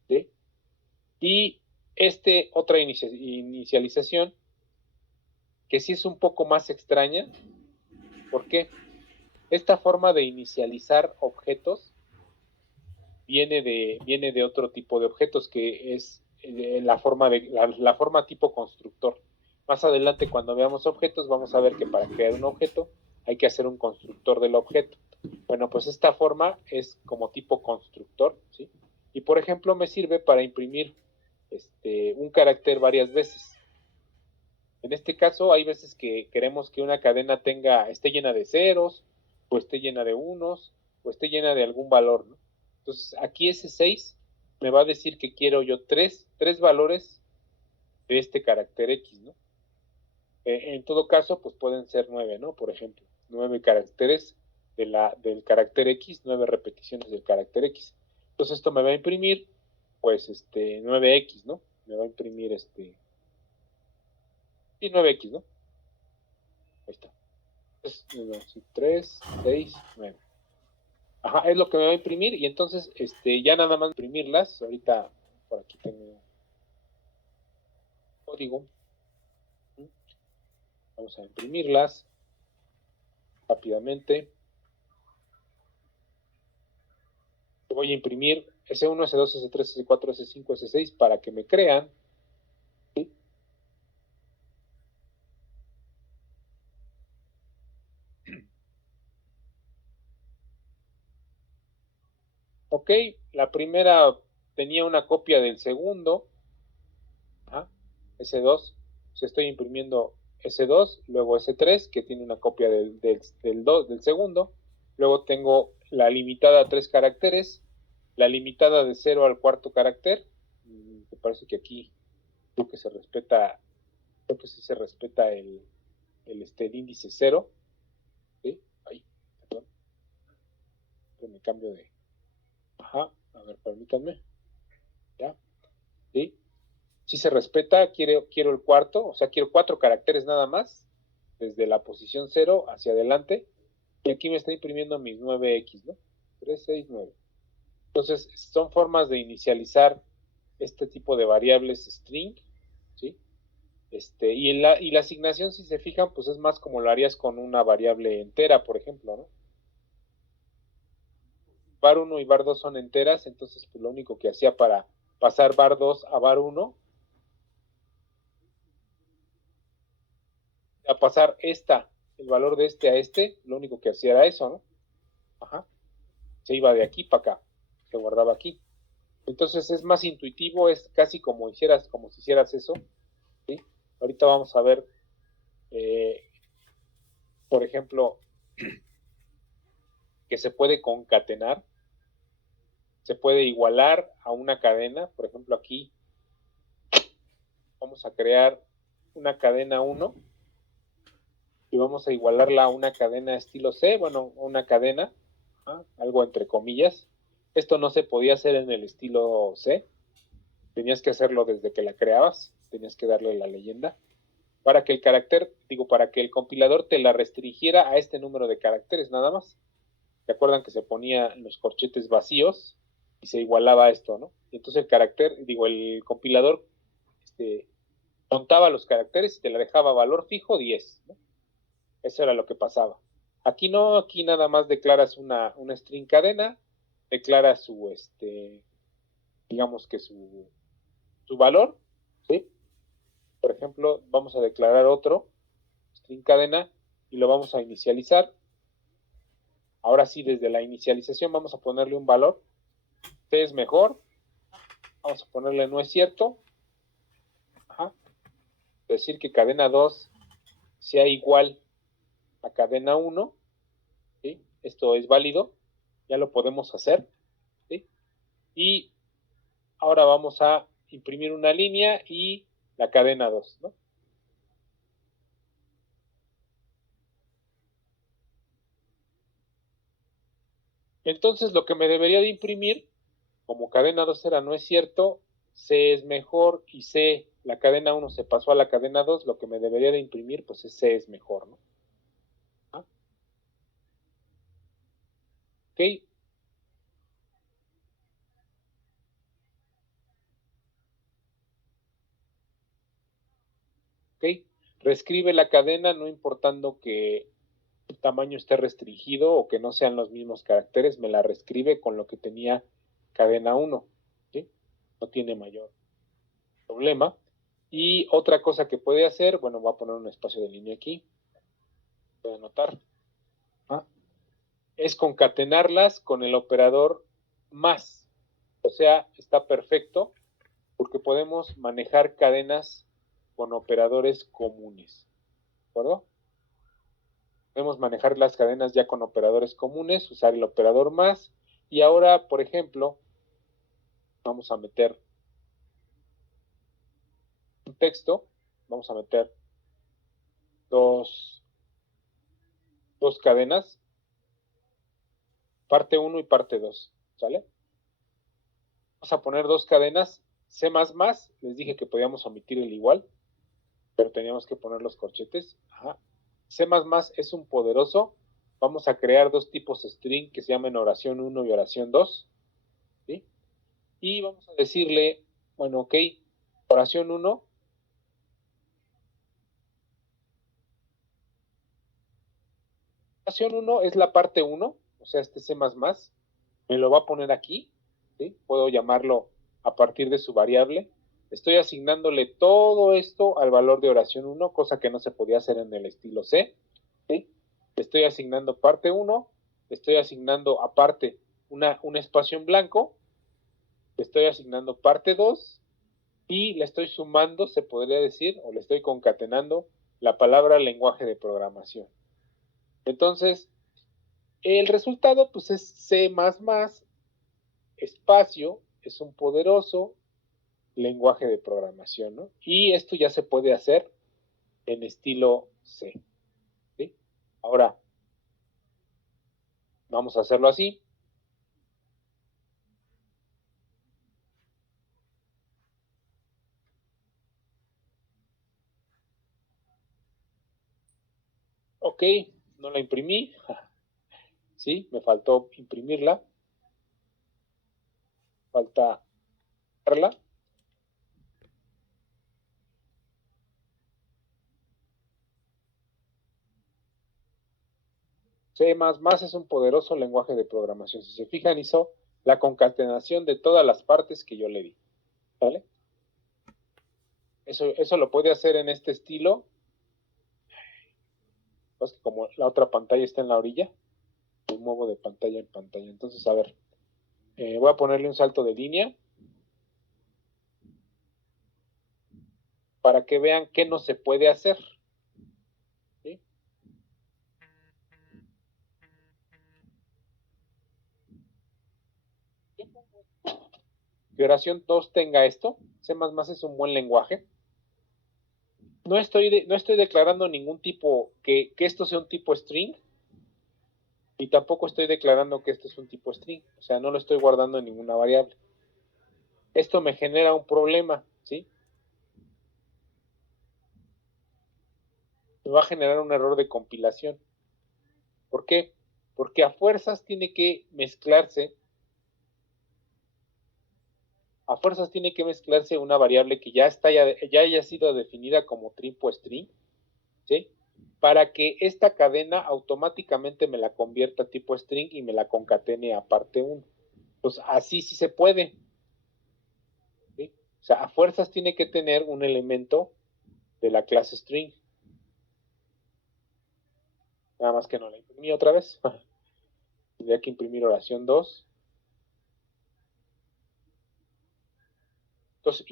¿sí? Y otra inicialización, que sí es un poco más extraña. ¿Por qué? Esta forma de inicializar objetos viene de otro tipo de objetos, que es la forma tipo constructor. Más adelante, cuando veamos objetos, vamos a ver que para crear un objeto hay que hacer un constructor del objeto. Bueno, pues esta forma es como tipo constructor, ¿sí? Y por ejemplo, me sirve para imprimir un carácter varias veces. En este caso, hay veces que queremos que una cadena esté llena de ceros, o esté llena de unos, o esté llena de algún valor, ¿no? Entonces, aquí ese 6 me va a decir que quiero yo tres valores de este carácter X, ¿no? En todo caso, pues pueden ser 9, ¿no? Por ejemplo, 9 caracteres del carácter X, 9 repeticiones del carácter X. Entonces, esto me va a imprimir, pues, 9X, ¿no? Me va a imprimir sí, 9X, ¿no? Ahí está. 3, 6, 9. Ajá, es lo que me va a imprimir. Y entonces, ya nada más imprimirlas. Ahorita por aquí tengo código. Vamos a imprimirlas rápidamente. Voy a imprimir S1, S2, S3, S4, S5, S6 para que me crean. ¿Sí? Ok, la primera tenía una copia del segundo. Ajá, S2. Si estoy imprimiendo S2, luego S3, que tiene una copia del segundo. Luego tengo la limitada a 3 caracteres, la limitada de 0 al cuarto carácter. Me parece que aquí creo que sí se respeta el índice 0. ¿Sí? Ahí, perdón. Me cambio de... Ajá, a ver, permítanme. Ya, ¿sí? Si se respeta, quiero el cuarto, o sea, quiero 4 caracteres nada más desde la posición 0 hacia adelante, y aquí me está imprimiendo mis 9x, ¿no? 3, 6, 9. Entonces, son formas de inicializar este tipo de variables string, ¿sí? Y la asignación, si se fijan, pues es más como lo harías con una variable entera, por ejemplo, ¿no? var1 y var2 son enteras, entonces pues lo único que hacía para pasar var2 a var1, a pasar el valor de este a este, lo único que hacía era eso, ¿no? Ajá. Se iba de aquí para acá, se guardaba aquí. Entonces es más intuitivo, es casi como si hicieras eso, ¿sí? Ahorita vamos a ver, por ejemplo, que se puede concatenar, se puede igualar a una cadena. Por ejemplo, aquí vamos a crear una cadena 1 y vamos a igualarla a una cadena estilo C, bueno, una cadena, algo entre comillas. Esto no se podía hacer en el estilo C, tenías que hacerlo desde que la creabas, tenías que darle la leyenda, para que para que el compilador te la restringiera a este número de caracteres nada más. ¿Se acuerdan que se ponían los corchetes vacíos y se igualaba a esto, ¿no? Y entonces el compilador contaba los caracteres y te la dejaba valor fijo 10, ¿no? Eso era lo que pasaba. Aquí no, aquí nada más declaras una string cadena, declaras digamos que su valor, ¿sí? Por ejemplo, vamos a declarar otro string cadena y lo vamos a inicializar. Ahora sí, desde la inicialización vamos a ponerle un valor. C es mejor. Vamos a ponerle no es cierto. Ajá. Decir que cadena 2 sea igual a cadena 1. ¿Sí? Esto es válido. Ya lo podemos hacer. ¿Sí? Y ahora vamos a imprimir una línea y la cadena 2, ¿no? Entonces lo que me debería de imprimir, como cadena 2 era no es cierto, C es mejor y C, la cadena 1 se pasó a la cadena 2, lo que me debería de imprimir pues es C es mejor, ¿no? ¿Ah? Ok. Ok. Reescribe la cadena no importando que el tamaño esté restringido o que no sean los mismos caracteres, me la reescribe con lo que tenía cadena 1, ¿sí? No tiene mayor problema. Y otra cosa que puede hacer, bueno, voy a poner un espacio de línea aquí, voy a anotar, es concatenarlas con el operador más. O sea, está perfecto porque podemos manejar cadenas con operadores comunes. ¿De acuerdo? Podemos manejar las cadenas ya con operadores comunes, usar el operador más. Y ahora, por ejemplo, vamos a meter un texto, vamos a meter dos cadenas, parte 1 y parte 2, ¿sale? Vamos a poner dos cadenas, C++, les dije que podíamos omitir el igual, pero teníamos que poner los corchetes. Ajá. C++ es un poderoso. Vamos a crear dos tipos string que se llaman oración 1 y oración 2. ¿Sí? Y vamos a decirle, bueno, ok, oración 1. Oración 1 es la parte 1, o sea, este C++. Me lo va a poner aquí. ¿Sí? Puedo llamarlo a partir de su variable. Estoy asignándole todo esto al valor de oración 1, cosa que no se podía hacer en el estilo C. ¿Sí? Estoy asignando parte 1, estoy asignando aparte un espacio en blanco, estoy asignando parte 2 y le estoy sumando, se podría decir, o le estoy concatenando la palabra lenguaje de programación. Entonces, el resultado pues es C++, espacio, es un poderoso lenguaje de programación, ¿no? Y esto ya se puede hacer en estilo C. ¿Sí? Ahora, vamos a hacerlo así. Ok, no la imprimí. Sí, me faltó imprimirla. Falta verla. C++ es un poderoso lenguaje de programación. Si se fijan, hizo la concatenación de todas las partes que yo le di. ¿Vale? Eso lo puede hacer en este estilo. Pues como la otra pantalla está en la orilla, me muevo de pantalla en pantalla. Entonces, a ver, voy a ponerle un salto de línea para que vean qué no se puede hacer. ¿Sí? Que oración 2 tenga esto. C++ es un buen lenguaje. No estoy declarando ningún tipo, que esto sea un tipo string, y tampoco estoy declarando que esto es un tipo string. O sea, no lo estoy guardando en ninguna variable. Esto me genera un problema, ¿sí? Me va a generar un error de compilación. ¿Por qué? Porque a fuerzas tiene que mezclarse una variable que ya haya sido definida como tipo string, ¿sí? Para que esta cadena automáticamente me la convierta a tipo string y me la concatene a parte 1. Pues así sí se puede, ¿sí? O sea, a fuerzas tiene que tener un elemento de la clase string. Nada más que no la imprimí otra vez. Tendría que imprimir oración 2. Entonces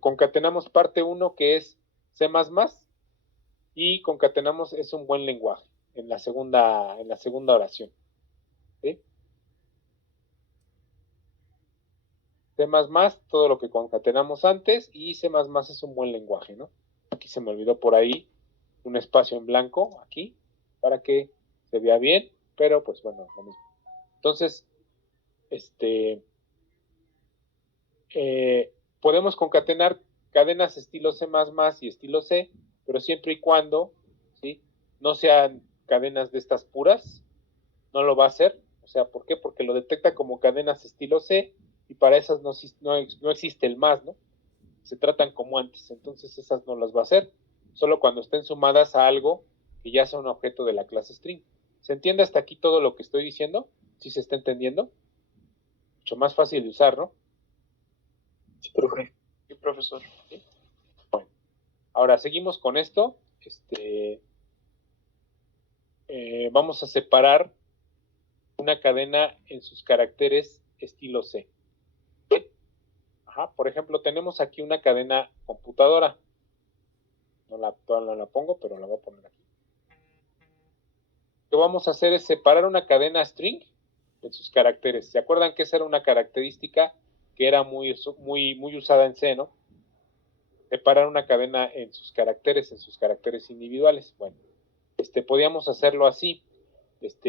concatenamos parte 1 que es C++, y concatenamos es un buen lenguaje en la segunda oración. ¿Sí? C++, todo lo que concatenamos antes, y C++ es un buen lenguaje, ¿no? Aquí se me olvidó por ahí un espacio en blanco, aquí, para que se vea bien, pero pues bueno, lo mismo. Entonces, podemos concatenar cadenas estilo C++ y estilo C, pero siempre y cuando, ¿sí?, no sean cadenas de estas puras, no lo va a hacer. O sea, ¿por qué? Porque lo detecta como cadenas estilo C, y para esas no existe el más, ¿no? Se tratan como antes, entonces esas no las va a hacer, solo cuando estén sumadas a algo que ya sea un objeto de la clase string. ¿Se entiende hasta aquí todo lo que estoy diciendo? ¿Sí se está entendiendo? Mucho más fácil de usar, ¿no? Sí, profe. Sí, profesor. ¿Sí? Bueno, ahora seguimos con esto. Vamos a separar una cadena en sus caracteres estilo C. ¿Sí? Ajá, por ejemplo, tenemos aquí una cadena computadora. Todavía no la pongo, pero la voy a poner aquí. Lo que vamos a hacer es separar una cadena string en sus caracteres. ¿Se acuerdan que esa era una característica que era muy usada en C, ¿no? Separar una cadena en sus caracteres individuales. Bueno, podíamos hacerlo así.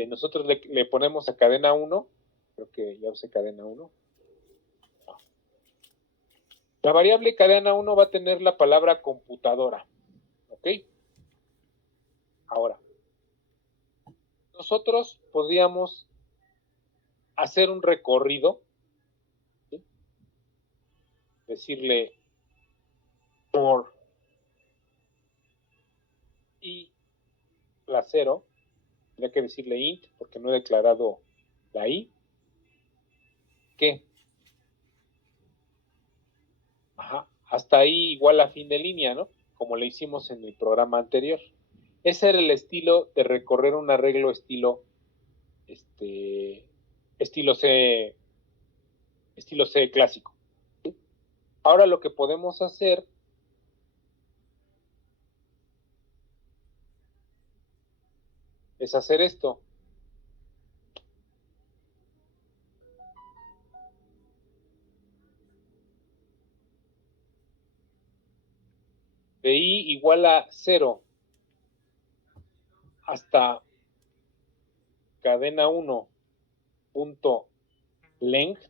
Nosotros le ponemos a cadena 1, creo que ya usé cadena 1. La variable cadena 1 va a tener la palabra computadora, ¿ok? Ahora, nosotros podríamos hacer un recorrido, ¿sí?, decirle for i la 0, tendría que decirle int porque no he declarado la i, ¿qué? Ajá, hasta ahí igual a fin de línea, ¿no? Como le hicimos en el programa anterior. Ese era el estilo de recorrer un arreglo estilo C clásico. ¿Sí? Ahora lo que podemos hacer es hacer esto. De i igual a 0 hasta cadena 1 punto length.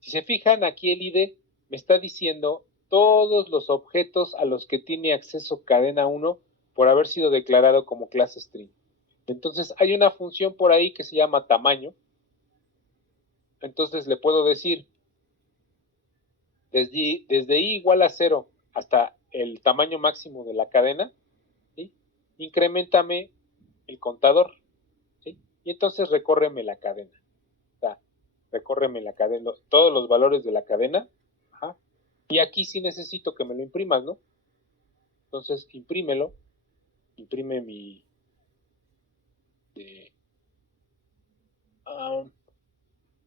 Si se fijan, aquí el IDE me está diciendo todos los objetos a los que tiene acceso cadena 1 por haber sido declarado como clase string. Entonces hay una función por ahí que se llama tamaño. Entonces le puedo decir desde i igual a 0 hasta el tamaño máximo de la cadena, ¿sí? Increméntame el contador, ¿sí? Y entonces recórreme la cadena. O sea, recórreme la cadena, todos los valores de la cadena. Ajá. Y aquí sí necesito que me lo imprimas, ¿no? Entonces imprímelo, imprime mi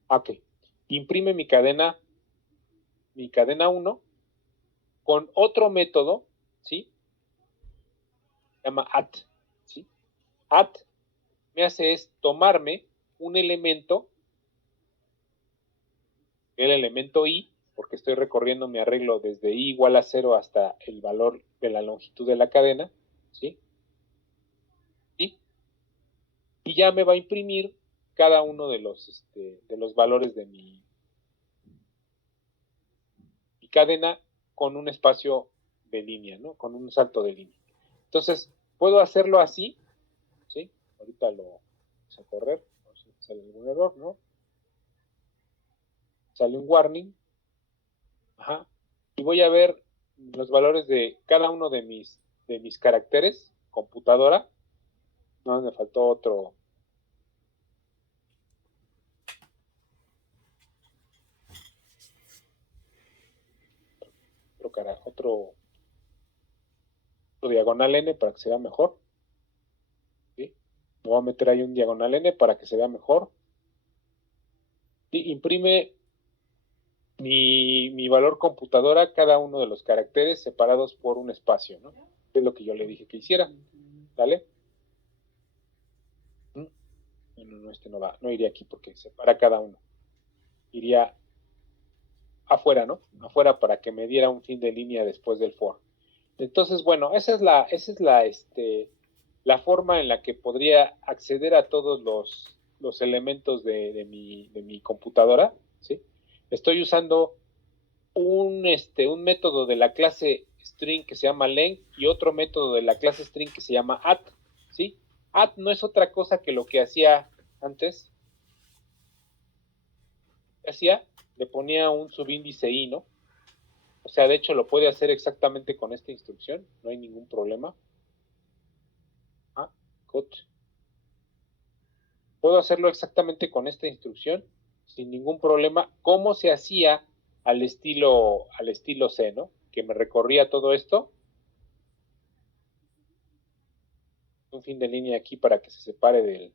ok, imprime mi cadena 1 con otro método, ¿sí? Se llama at, ¿sí? At me hace es tomarme un elemento, el elemento i, porque estoy recorriendo mi arreglo desde i igual a 0 hasta el valor de la longitud de la cadena, ¿sí? ¿Sí? Y ya me va a imprimir cada uno de los valores de mi cadena con un espacio de línea, ¿no? Con un salto de línea. Entonces, puedo hacerlo así, ¿sí? Ahorita lo vamos a correr, no sé si sale algún error, ¿no? Sale un warning, ajá, y voy a ver los valores de cada uno de mis caracteres, computadora, no, me faltó otro diagonal n para que se vea mejor, ¿sí? Me voy a meter ahí un diagonal n para que se vea mejor, y imprime mi valor computadora, cada uno de los caracteres separados por un espacio, ¿no? Es lo que yo le dije que hiciera, ¿vale? No, este no iría aquí porque separa cada uno. Iría afuera, ¿no? Afuera para que me diera un fin de línea después del for. Entonces, bueno, esa es la forma en la que podría acceder a todos los elementos de mi computadora, ¿sí? Estoy usando un método de la clase string que se llama len y otro método de la clase string que se llama at, ¿sí? At no es otra cosa que lo que hacía antes. Le ponía un subíndice i, ¿no? O sea, de hecho lo puede hacer exactamente con esta instrucción, no hay ningún problema. Cut. Puedo hacerlo exactamente con esta instrucción sin ningún problema, como se hacía al estilo C, ¿no? Que me recorría todo esto. Un fin de línea aquí para que se separe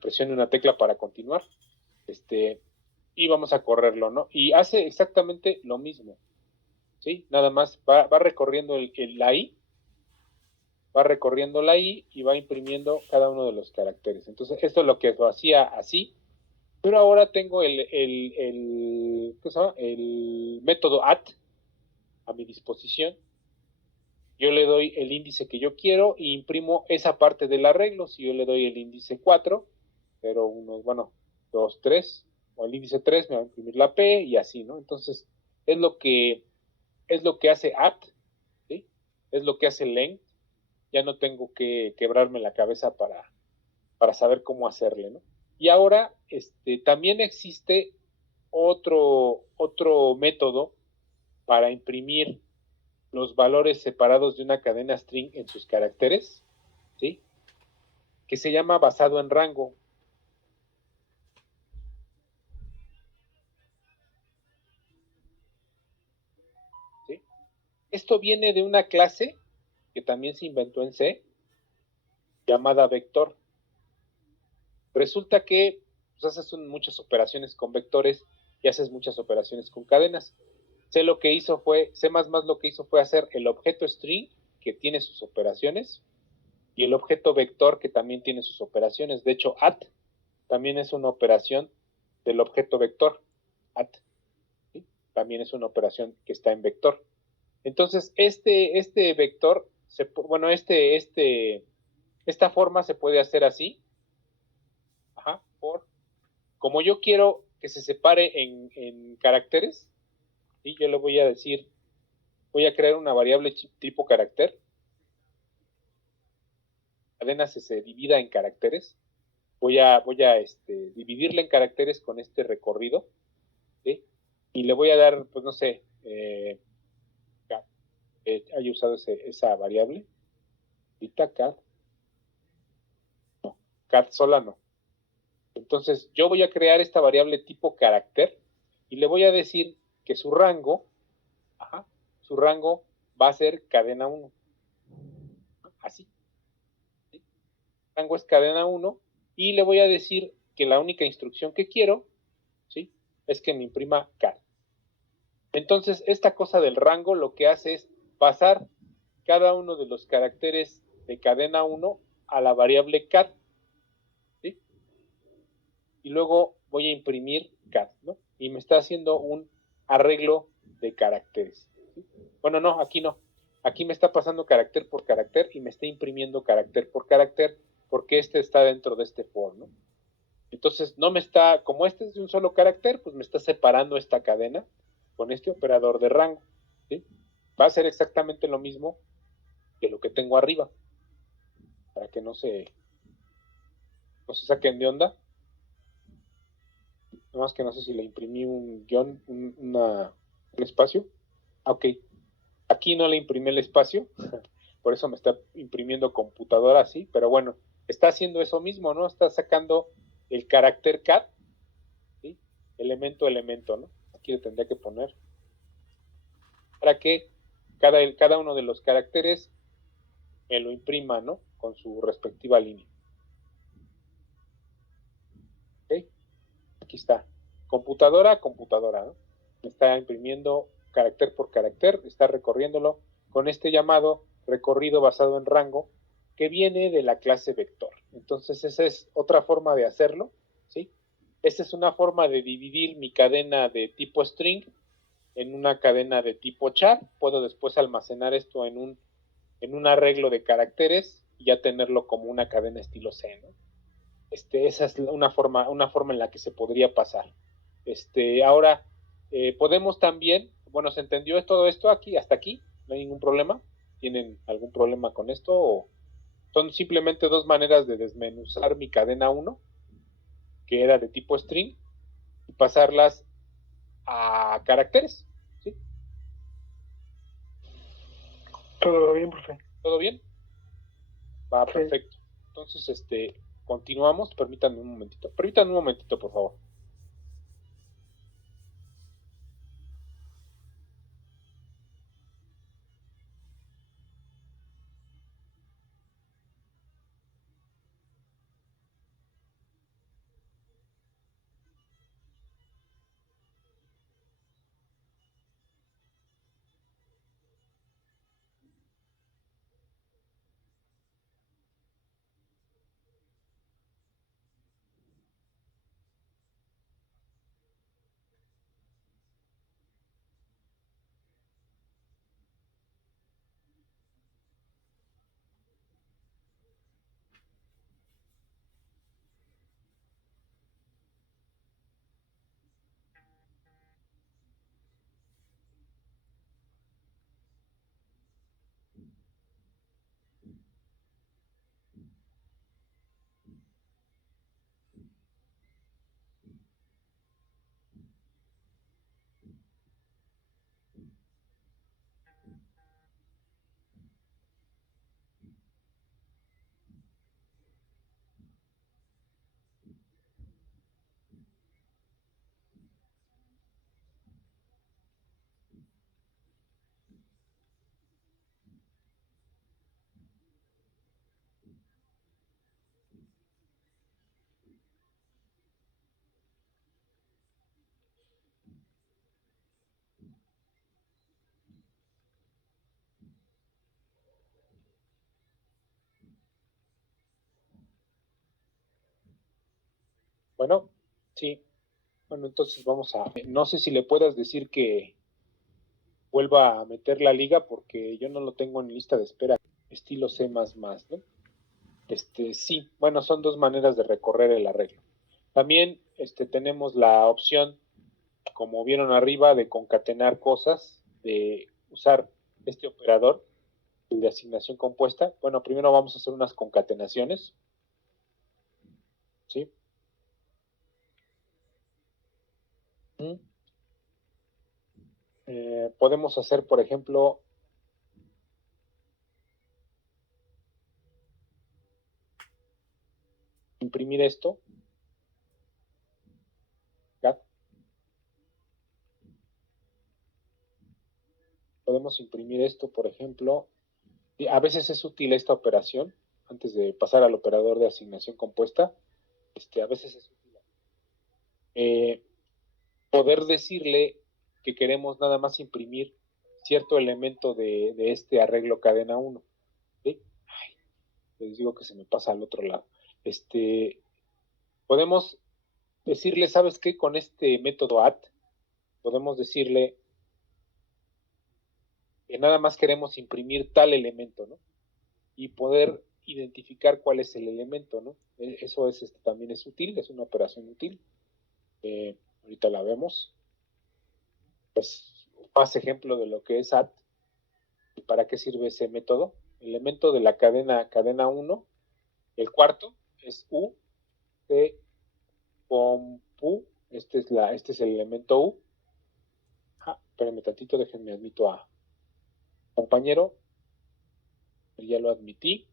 presione una tecla para continuar. Y vamos a correrlo, ¿no? Y hace exactamente lo mismo, ¿sí? Nada más va recorriendo la I, va recorriendo la I y va imprimiendo cada uno de los caracteres. Entonces, esto es lo que lo hacía así, pero ahora tengo el método at a mi disposición. Yo le doy el índice que yo quiero e imprimo esa parte del arreglo. Si yo le doy el índice 4, 0, 1, bueno, 2, 3, o el índice 3 me va a imprimir la P y así, ¿no? Entonces, es lo que hace at, ¿sí? Es lo que hace len. Ya no tengo que quebrarme la cabeza para saber cómo hacerle, ¿no? Y ahora, también existe otro método para imprimir los valores separados de una cadena string en sus caracteres, ¿sí? Que se llama basado en rango. ¿Sí? Esto viene de una clase que también se inventó en C, llamada vector. Resulta que pues, haces muchas operaciones con vectores y haces muchas operaciones con cadenas. C lo que hizo fue hacer el objeto string, que tiene sus operaciones, y el objeto vector, que también tiene sus operaciones. De hecho, at también es una operación del objeto vector. At, ¿sí? También es una operación que está en vector. Entonces, este vector, esta forma se puede hacer así. Ajá, como yo quiero que se separe en caracteres, ¿sí? Yo le voy a decir voy a crear una variable tipo carácter. Cadena se divida en caracteres. Voy a dividirla en caracteres con este recorrido, ¿sí? Y le voy a dar, pues no sé, haya usado esa variable. Ahorita cat sola no. Entonces yo voy a crear esta variable tipo carácter y le voy a decir que su rango va a ser cadena 1. Así. ¿Sí? El rango es cadena 1 y le voy a decir que la única instrucción que quiero, ¿sí?, es que me imprima cat. Entonces esta cosa del rango lo que hace es pasar cada uno de los caracteres de cadena 1 a la variable cat, ¿sí? Y luego voy a imprimir cat, ¿no? Y me está haciendo un arreglo de caracteres, ¿sí? Bueno, no, aquí no. Aquí me está pasando carácter por carácter y me está imprimiendo carácter por carácter porque este está dentro de este for, ¿no? Entonces no me está, como este es de un solo carácter, pues me está separando esta cadena con este operador de rango, ¿sí? Va a ser exactamente lo mismo que lo que tengo arriba, para que no se saquen de onda. Nada más que no sé si le imprimí un guión, un espacio. Ok, aquí no le imprimí el espacio, por eso me está imprimiendo computadora así, pero bueno, está haciendo eso mismo, ¿no? Está sacando el carácter cat, ¿sí? Elemento, ¿no? Aquí le tendría que poner para que cada uno de los caracteres me lo imprima, ¿no? Con su respectiva línea. ¿Ok? Aquí está. Computadora, ¿no? Me está imprimiendo carácter por carácter, está recorriéndolo con este llamado recorrido basado en rango que viene de la clase vector. Entonces esa es otra forma de hacerlo, ¿sí? Esta es una forma de dividir mi cadena de tipo string en una cadena de tipo char. Puedo después almacenar esto en un arreglo de caracteres y ya tenerlo como una cadena estilo C, ¿no? Esa es una forma en la que se podría pasar. Ahora, podemos también, bueno, ¿se entendió todo esto aquí, hasta aquí? ¿No hay ningún problema? ¿Tienen algún problema con esto? ¿O son simplemente dos maneras de desmenuzar mi cadena 1, que era de tipo string, y pasarlas a caracteres? ¿Sí? Todo bien, profe. ¿Todo bien? Va, sí. Perfecto. Entonces, continuamos. Permítanme un momentito, por favor. Bueno, sí. Bueno, entonces vamos a... No sé si le puedas decir que vuelva a meter la liga porque yo no lo tengo en lista de espera. Estilo C++, ¿no? Sí, bueno, son dos maneras de recorrer el arreglo. También tenemos la opción, como vieron arriba, de concatenar cosas, de usar este operador, el de asignación compuesta. Bueno, primero vamos a hacer unas concatenaciones. ¿Sí? Podemos hacer, por ejemplo, imprimir esto. Podemos imprimir esto, por ejemplo. A veces es útil esta operación, antes de pasar al operador de asignación compuesta. A veces es útil poder decirle que queremos nada más imprimir cierto elemento de este arreglo cadena 1. ¿Sí? Ay, les digo que se me pasa al otro lado. Podemos decirle, ¿sabes qué? Con este método add, podemos decirle que nada más queremos imprimir tal elemento, ¿no? Y poder identificar cuál es el elemento, ¿no? Eso es, también es útil, es una operación útil. Ahorita la vemos. Pues, más ejemplo de lo que es add. ¿Y para qué sirve ese método? Elemento de la cadena 1, el cuarto es U de compu, este es el elemento U. Espérenme tantito, déjenme admito a compañero. Ya lo admití.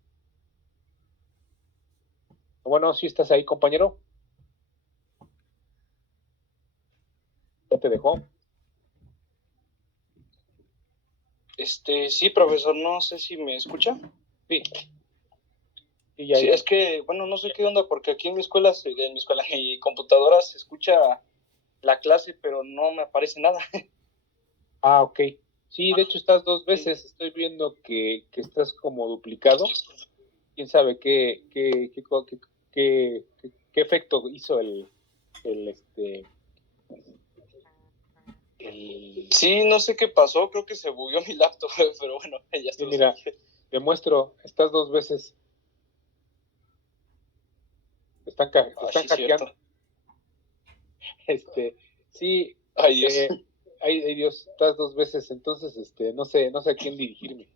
Bueno, si estás ahí, compañero. ¿Ya te dejó? Sí, profesor, no sé si me escucha. Sí. Sí, es que, bueno, no sé qué onda, porque aquí en mi escuela y computadora se escucha la clase, pero no me aparece nada. Ok. Sí, de hecho estás dos veces. Sí. Estoy viendo que estás como duplicado. ¿Quién sabe qué efecto hizo el Sí, no sé qué pasó, creo que se bugueó mi laptop, pero bueno, ya está. Sí, mira, te muestro, estás dos veces. Te están sí, hackeando. Sí, ay Dios. Ay Dios, estás dos veces, entonces no sé a quién dirigirme.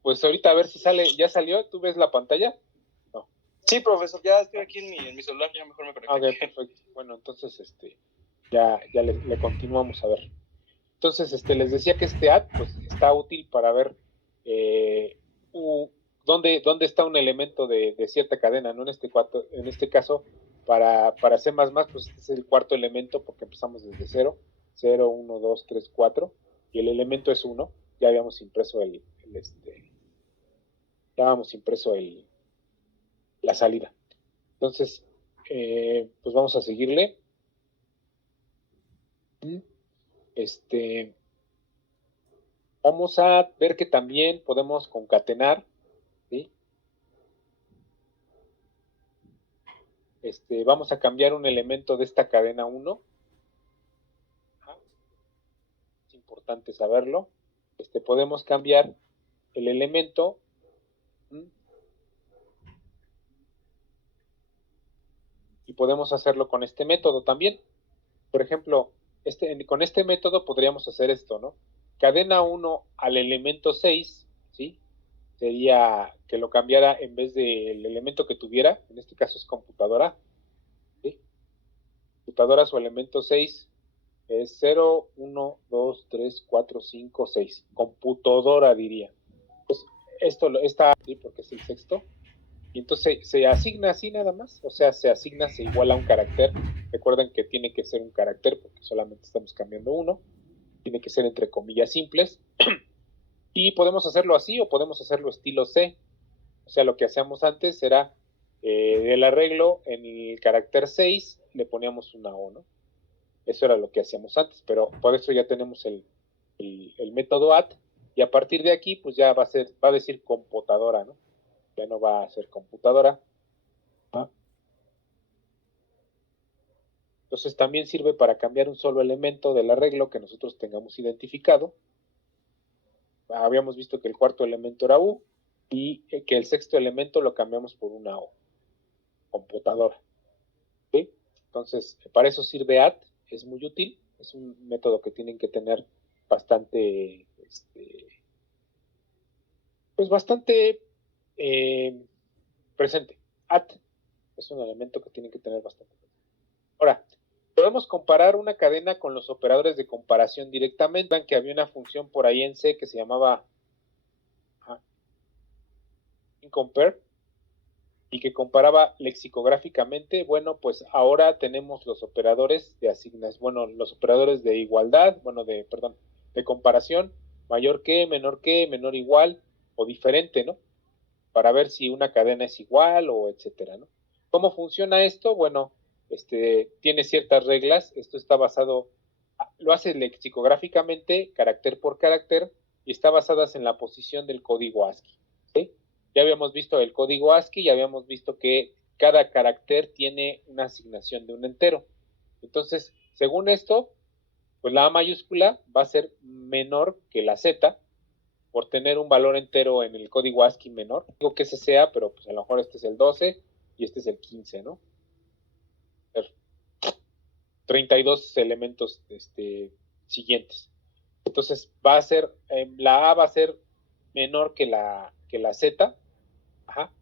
Pues ahorita a ver si sale, ¿ya salió? ¿Tú ves la pantalla? No. Sí, profesor, ya estoy aquí en mi celular, ya mejor me conecté. Ok, perfecto. Bueno, entonces ya le continuamos a ver. Entonces, les decía que este add pues está útil para ver dónde está un elemento de cierta cadena, ¿no? En este caso, para C++, pues este es el cuarto elemento porque empezamos desde 0, 1, 2, 3, 4, y el elemento es 1. Ya habíamos impreso la salida. Entonces, pues vamos a seguirle. Vamos a ver que también podemos concatenar, ¿sí? Vamos a cambiar un elemento de esta cadena 1. Es importante saberlo. Podemos cambiar el elemento y podemos hacerlo con este método también. Por ejemplo, con este método podríamos hacer esto, ¿no? Cadena 1 al elemento 6, ¿sí? Sería que lo cambiara en vez del elemento que tuviera, en este caso es computadora, ¿sí? Computadora, su elemento 6 es 0, 1, 2, 3, 4, 5, 6. Computadora diría. Pues esto está así porque es el sexto. Y entonces se asigna así nada más. O sea, se iguala a un carácter. Recuerden que tiene que ser un carácter porque solamente estamos cambiando uno. Tiene que ser entre comillas simples. Y podemos hacerlo así o podemos hacerlo estilo C. O sea, lo que hacíamos antes era del arreglo en el carácter 6 le poníamos una O, ¿no? Eso era lo que hacíamos antes, pero por eso ya tenemos el método add, y a partir de aquí, pues ya va a decir computadora, ¿no? Ya no va a ser computadora. Entonces también sirve para cambiar un solo elemento del arreglo que nosotros tengamos identificado. Habíamos visto que el cuarto elemento era U y que el sexto elemento lo cambiamos por una O. Computadora. ¿Sí? Entonces, para eso sirve add, es muy útil, es un método que tienen que tener bastante, pues bastante presente. At es un elemento que tienen que tener bastante presente. Ahora, podemos comparar una cadena con los operadores de comparación directamente, que había una función por ahí en C que se llamaba compare y que comparaba lexicográficamente. Bueno, pues ahora tenemos los operadores de asignación, los operadores de igualdad, de comparación, mayor que, menor igual o diferente, ¿no? Para ver si una cadena es igual o etcétera, ¿no? ¿Cómo funciona esto? Bueno, tiene ciertas reglas. Esto está basado, lo hace lexicográficamente, carácter por carácter, y está basadas en la posición del código ASCII, ¿sí? Ya habíamos visto el código ASCII, ya habíamos visto que cada carácter tiene una asignación de un entero. Entonces, según esto, pues la A mayúscula va a ser menor que la Z por tener un valor entero en el código ASCII menor. Digo que ese sea, pero pues a lo mejor este es el 12 y este es el 15, ¿no? 32 elementos siguientes. Entonces va a ser, la A va a ser menor que la Z, ajá,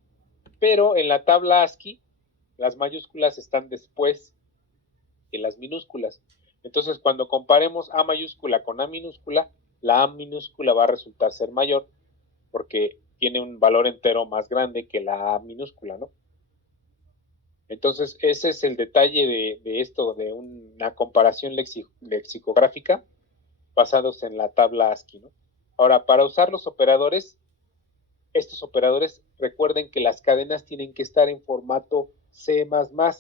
pero en la tabla ASCII las mayúsculas están después que las minúsculas. Entonces cuando comparemos A mayúscula con A minúscula, la A minúscula va a resultar ser mayor porque tiene un valor entero más grande que la A minúscula, ¿no? Entonces, ese es el detalle de esto, de una comparación lexicográfica basados en la tabla ASCII, ¿no? Ahora, para usar los operadores, estos operadores, recuerden que las cadenas tienen que estar en formato C++,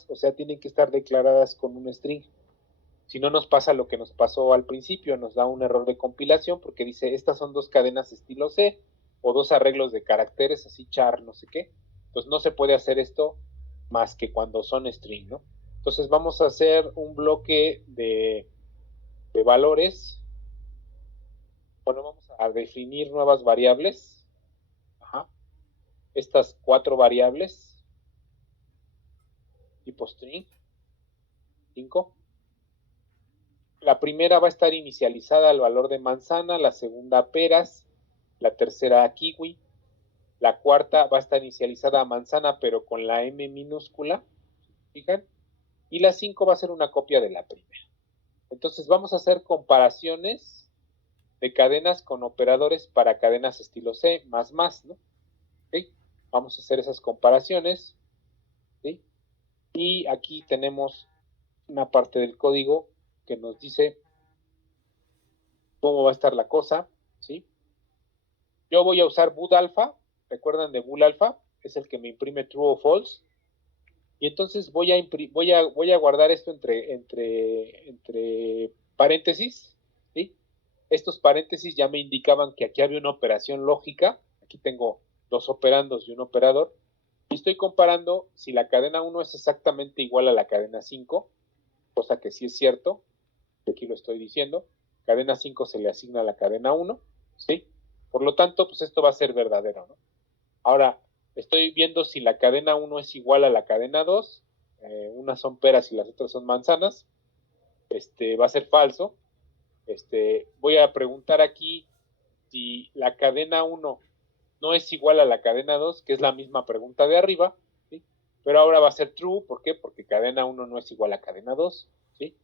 o sea, tienen que estar declaradas con un string. Si no, nos pasa lo que nos pasó al principio, nos da un error de compilación porque dice, estas son dos cadenas estilo C, o dos arreglos de caracteres, así char, no sé qué. Entonces, no se puede hacer esto más que cuando son string, ¿no? Entonces vamos a hacer un bloque de valores. Bueno, vamos a definir nuevas variables. Ajá. Estas 4 variables tipo string. 5. La primera va a estar inicializada al valor de manzana, la segunda a peras, la tercera a kiwi, la cuarta va a estar inicializada a manzana pero con la M minúscula, fijan, y la 5 va a ser una copia de la primera. Entonces vamos a hacer comparaciones de cadenas con operadores para cadenas estilo C++, ¿no? ¿Sí? Vamos a hacer esas comparaciones, ¿sí? Y aquí tenemos una parte del código que nos dice cómo va a estar la cosa, ¿sí? Yo voy a usar bool alpha, ¿recuerdan de bool alpha? Es el que me imprime true o false. Y entonces voy a guardar esto entre paréntesis, ¿sí? Estos paréntesis ya me indicaban que aquí había una operación lógica. Aquí tengo 2 operandos y un operador. Y estoy comparando si la cadena 1 es exactamente igual a la cadena 5, cosa que sí es cierto. Aquí lo estoy diciendo. Cadena 5 se le asigna a la cadena 1, ¿sí? Por lo tanto, pues esto va a ser verdadero, ¿no? Ahora, estoy viendo si la cadena 1 es igual a la cadena 2. Unas son peras y las otras son manzanas. Va a ser falso. Voy a preguntar aquí si la cadena 1 no es igual a la cadena 2, que es la misma pregunta de arriba, ¿sí? Pero ahora va a ser true. ¿Por qué? Porque cadena 1 no es igual a cadena 2, ¿sí?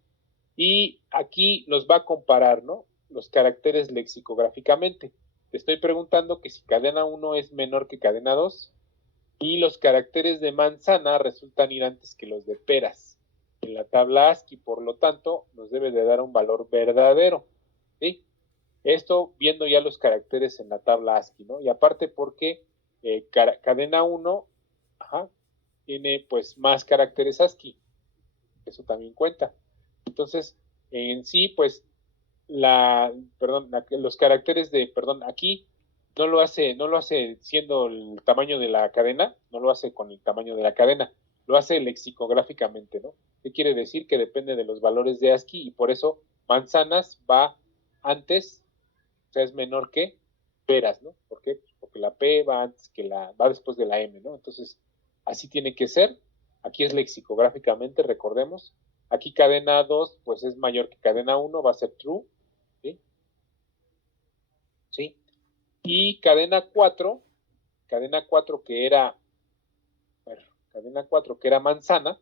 Y aquí los va a comparar, ¿no? Los caracteres lexicográficamente. Te estoy preguntando que si cadena 1 es menor que cadena 2 y los caracteres de manzana resultan ir antes que los de peras en la tabla ASCII, por lo tanto nos debe de dar un valor verdadero, ¿sí? Esto viendo ya los caracteres en la tabla ASCII, ¿no? Y aparte porque cadena 1 tiene pues más caracteres ASCII, eso también cuenta. Entonces, en sí, pues los caracteres aquí no lo hace siendo el tamaño de la cadena, no lo hace con el tamaño de la cadena, lo hace lexicográficamente, ¿no? ¿Qué quiere decir? Que depende de los valores de ASCII y por eso manzanas va antes, o sea, es menor que peras, ¿no? ¿Por qué? Porque la P va después de la M, ¿no? Entonces, así tiene que ser. Aquí es lexicográficamente, recordemos. Aquí cadena 2, pues es mayor que cadena 1, va a ser true, ¿sí? Y cadena 4 que era, bueno, cadena 4 que era manzana,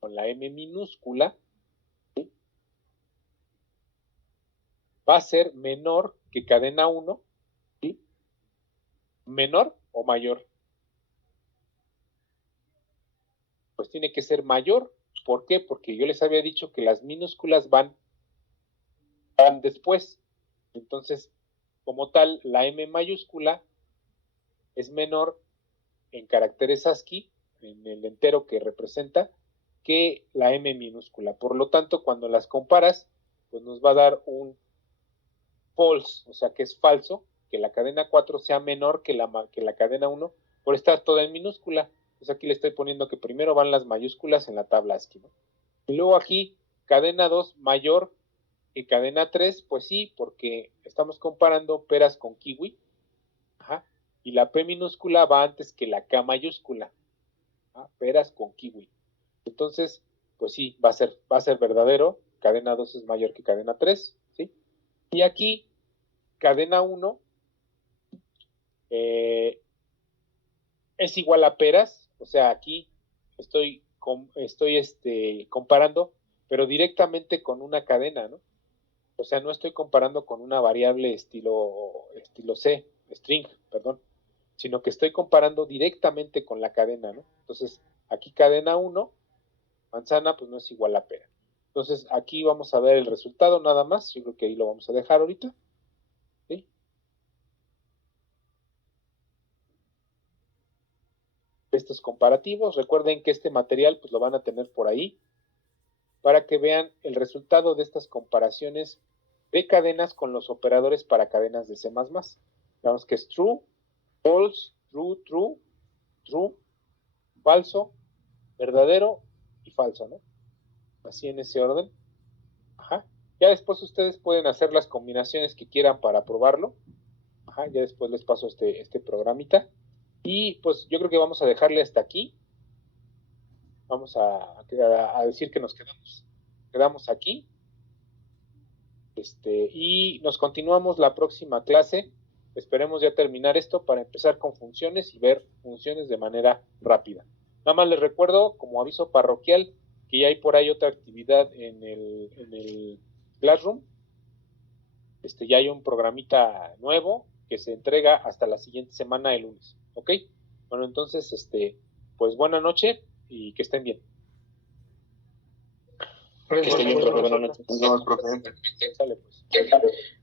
con la M minúscula, ¿sí? Va a ser menor que cadena 1, ¿sí? ¿Menor o mayor? Pues tiene que ser mayor. ¿Por qué? Porque yo les había dicho que las minúsculas van después. Entonces, como tal, la M mayúscula es menor en caracteres ASCII, en el entero que representa, que la M minúscula. Por lo tanto, cuando las comparas, pues nos va a dar un false, o sea que es falso, que la cadena 4 sea menor que la cadena 1, por estar toda en minúscula. Pues aquí le estoy poniendo que primero van las mayúsculas en la tabla ASCII, ¿no? Y luego aquí, cadena 2 mayor que cadena 3, pues sí, porque estamos comparando peras con kiwi. Ajá. Y la P minúscula va antes que la K mayúscula. ¿Ah? Peras con kiwi. Entonces, pues sí, va a ser verdadero. Cadena 2 es mayor que cadena 3, ¿sí? Y aquí, cadena 1 es igual a peras. O sea, aquí estoy comparando, pero directamente con una cadena, ¿no? O sea, no estoy comparando con una variable estilo C, string, perdón, sino que estoy comparando directamente con la cadena, ¿no? Entonces, aquí cadena 1, manzana, pues no es igual a pera. Entonces, aquí vamos a ver el resultado nada más. Yo creo que ahí lo vamos a dejar ahorita. ¿Sí? Estos comparativos, recuerden que este material pues lo van a tener por ahí para que vean el resultado de estas comparaciones de cadenas con los operadores para cadenas de C++. Veamos que es true, false, true, true, true, falso, verdadero y falso, ¿no? Así en ese orden. Ajá. Ya después ustedes pueden hacer las combinaciones que quieran para probarlo. Ajá, ya después les paso este programita. Y pues yo creo que vamos a dejarle hasta aquí. Vamos a decir que nos quedamos aquí. Y nos continuamos la próxima clase. Esperemos ya terminar esto para empezar con funciones y ver funciones de manera rápida. Nada más les recuerdo, como aviso parroquial, que ya hay por ahí otra actividad en el Classroom. Ya hay un programita nuevo que se entrega hasta la siguiente semana, el lunes. ¿Ok? Bueno, entonces, pues buena noche y que estén bien. Que estén bien, profe. Buenas noches. Nos vemos, profe. Sale, pues.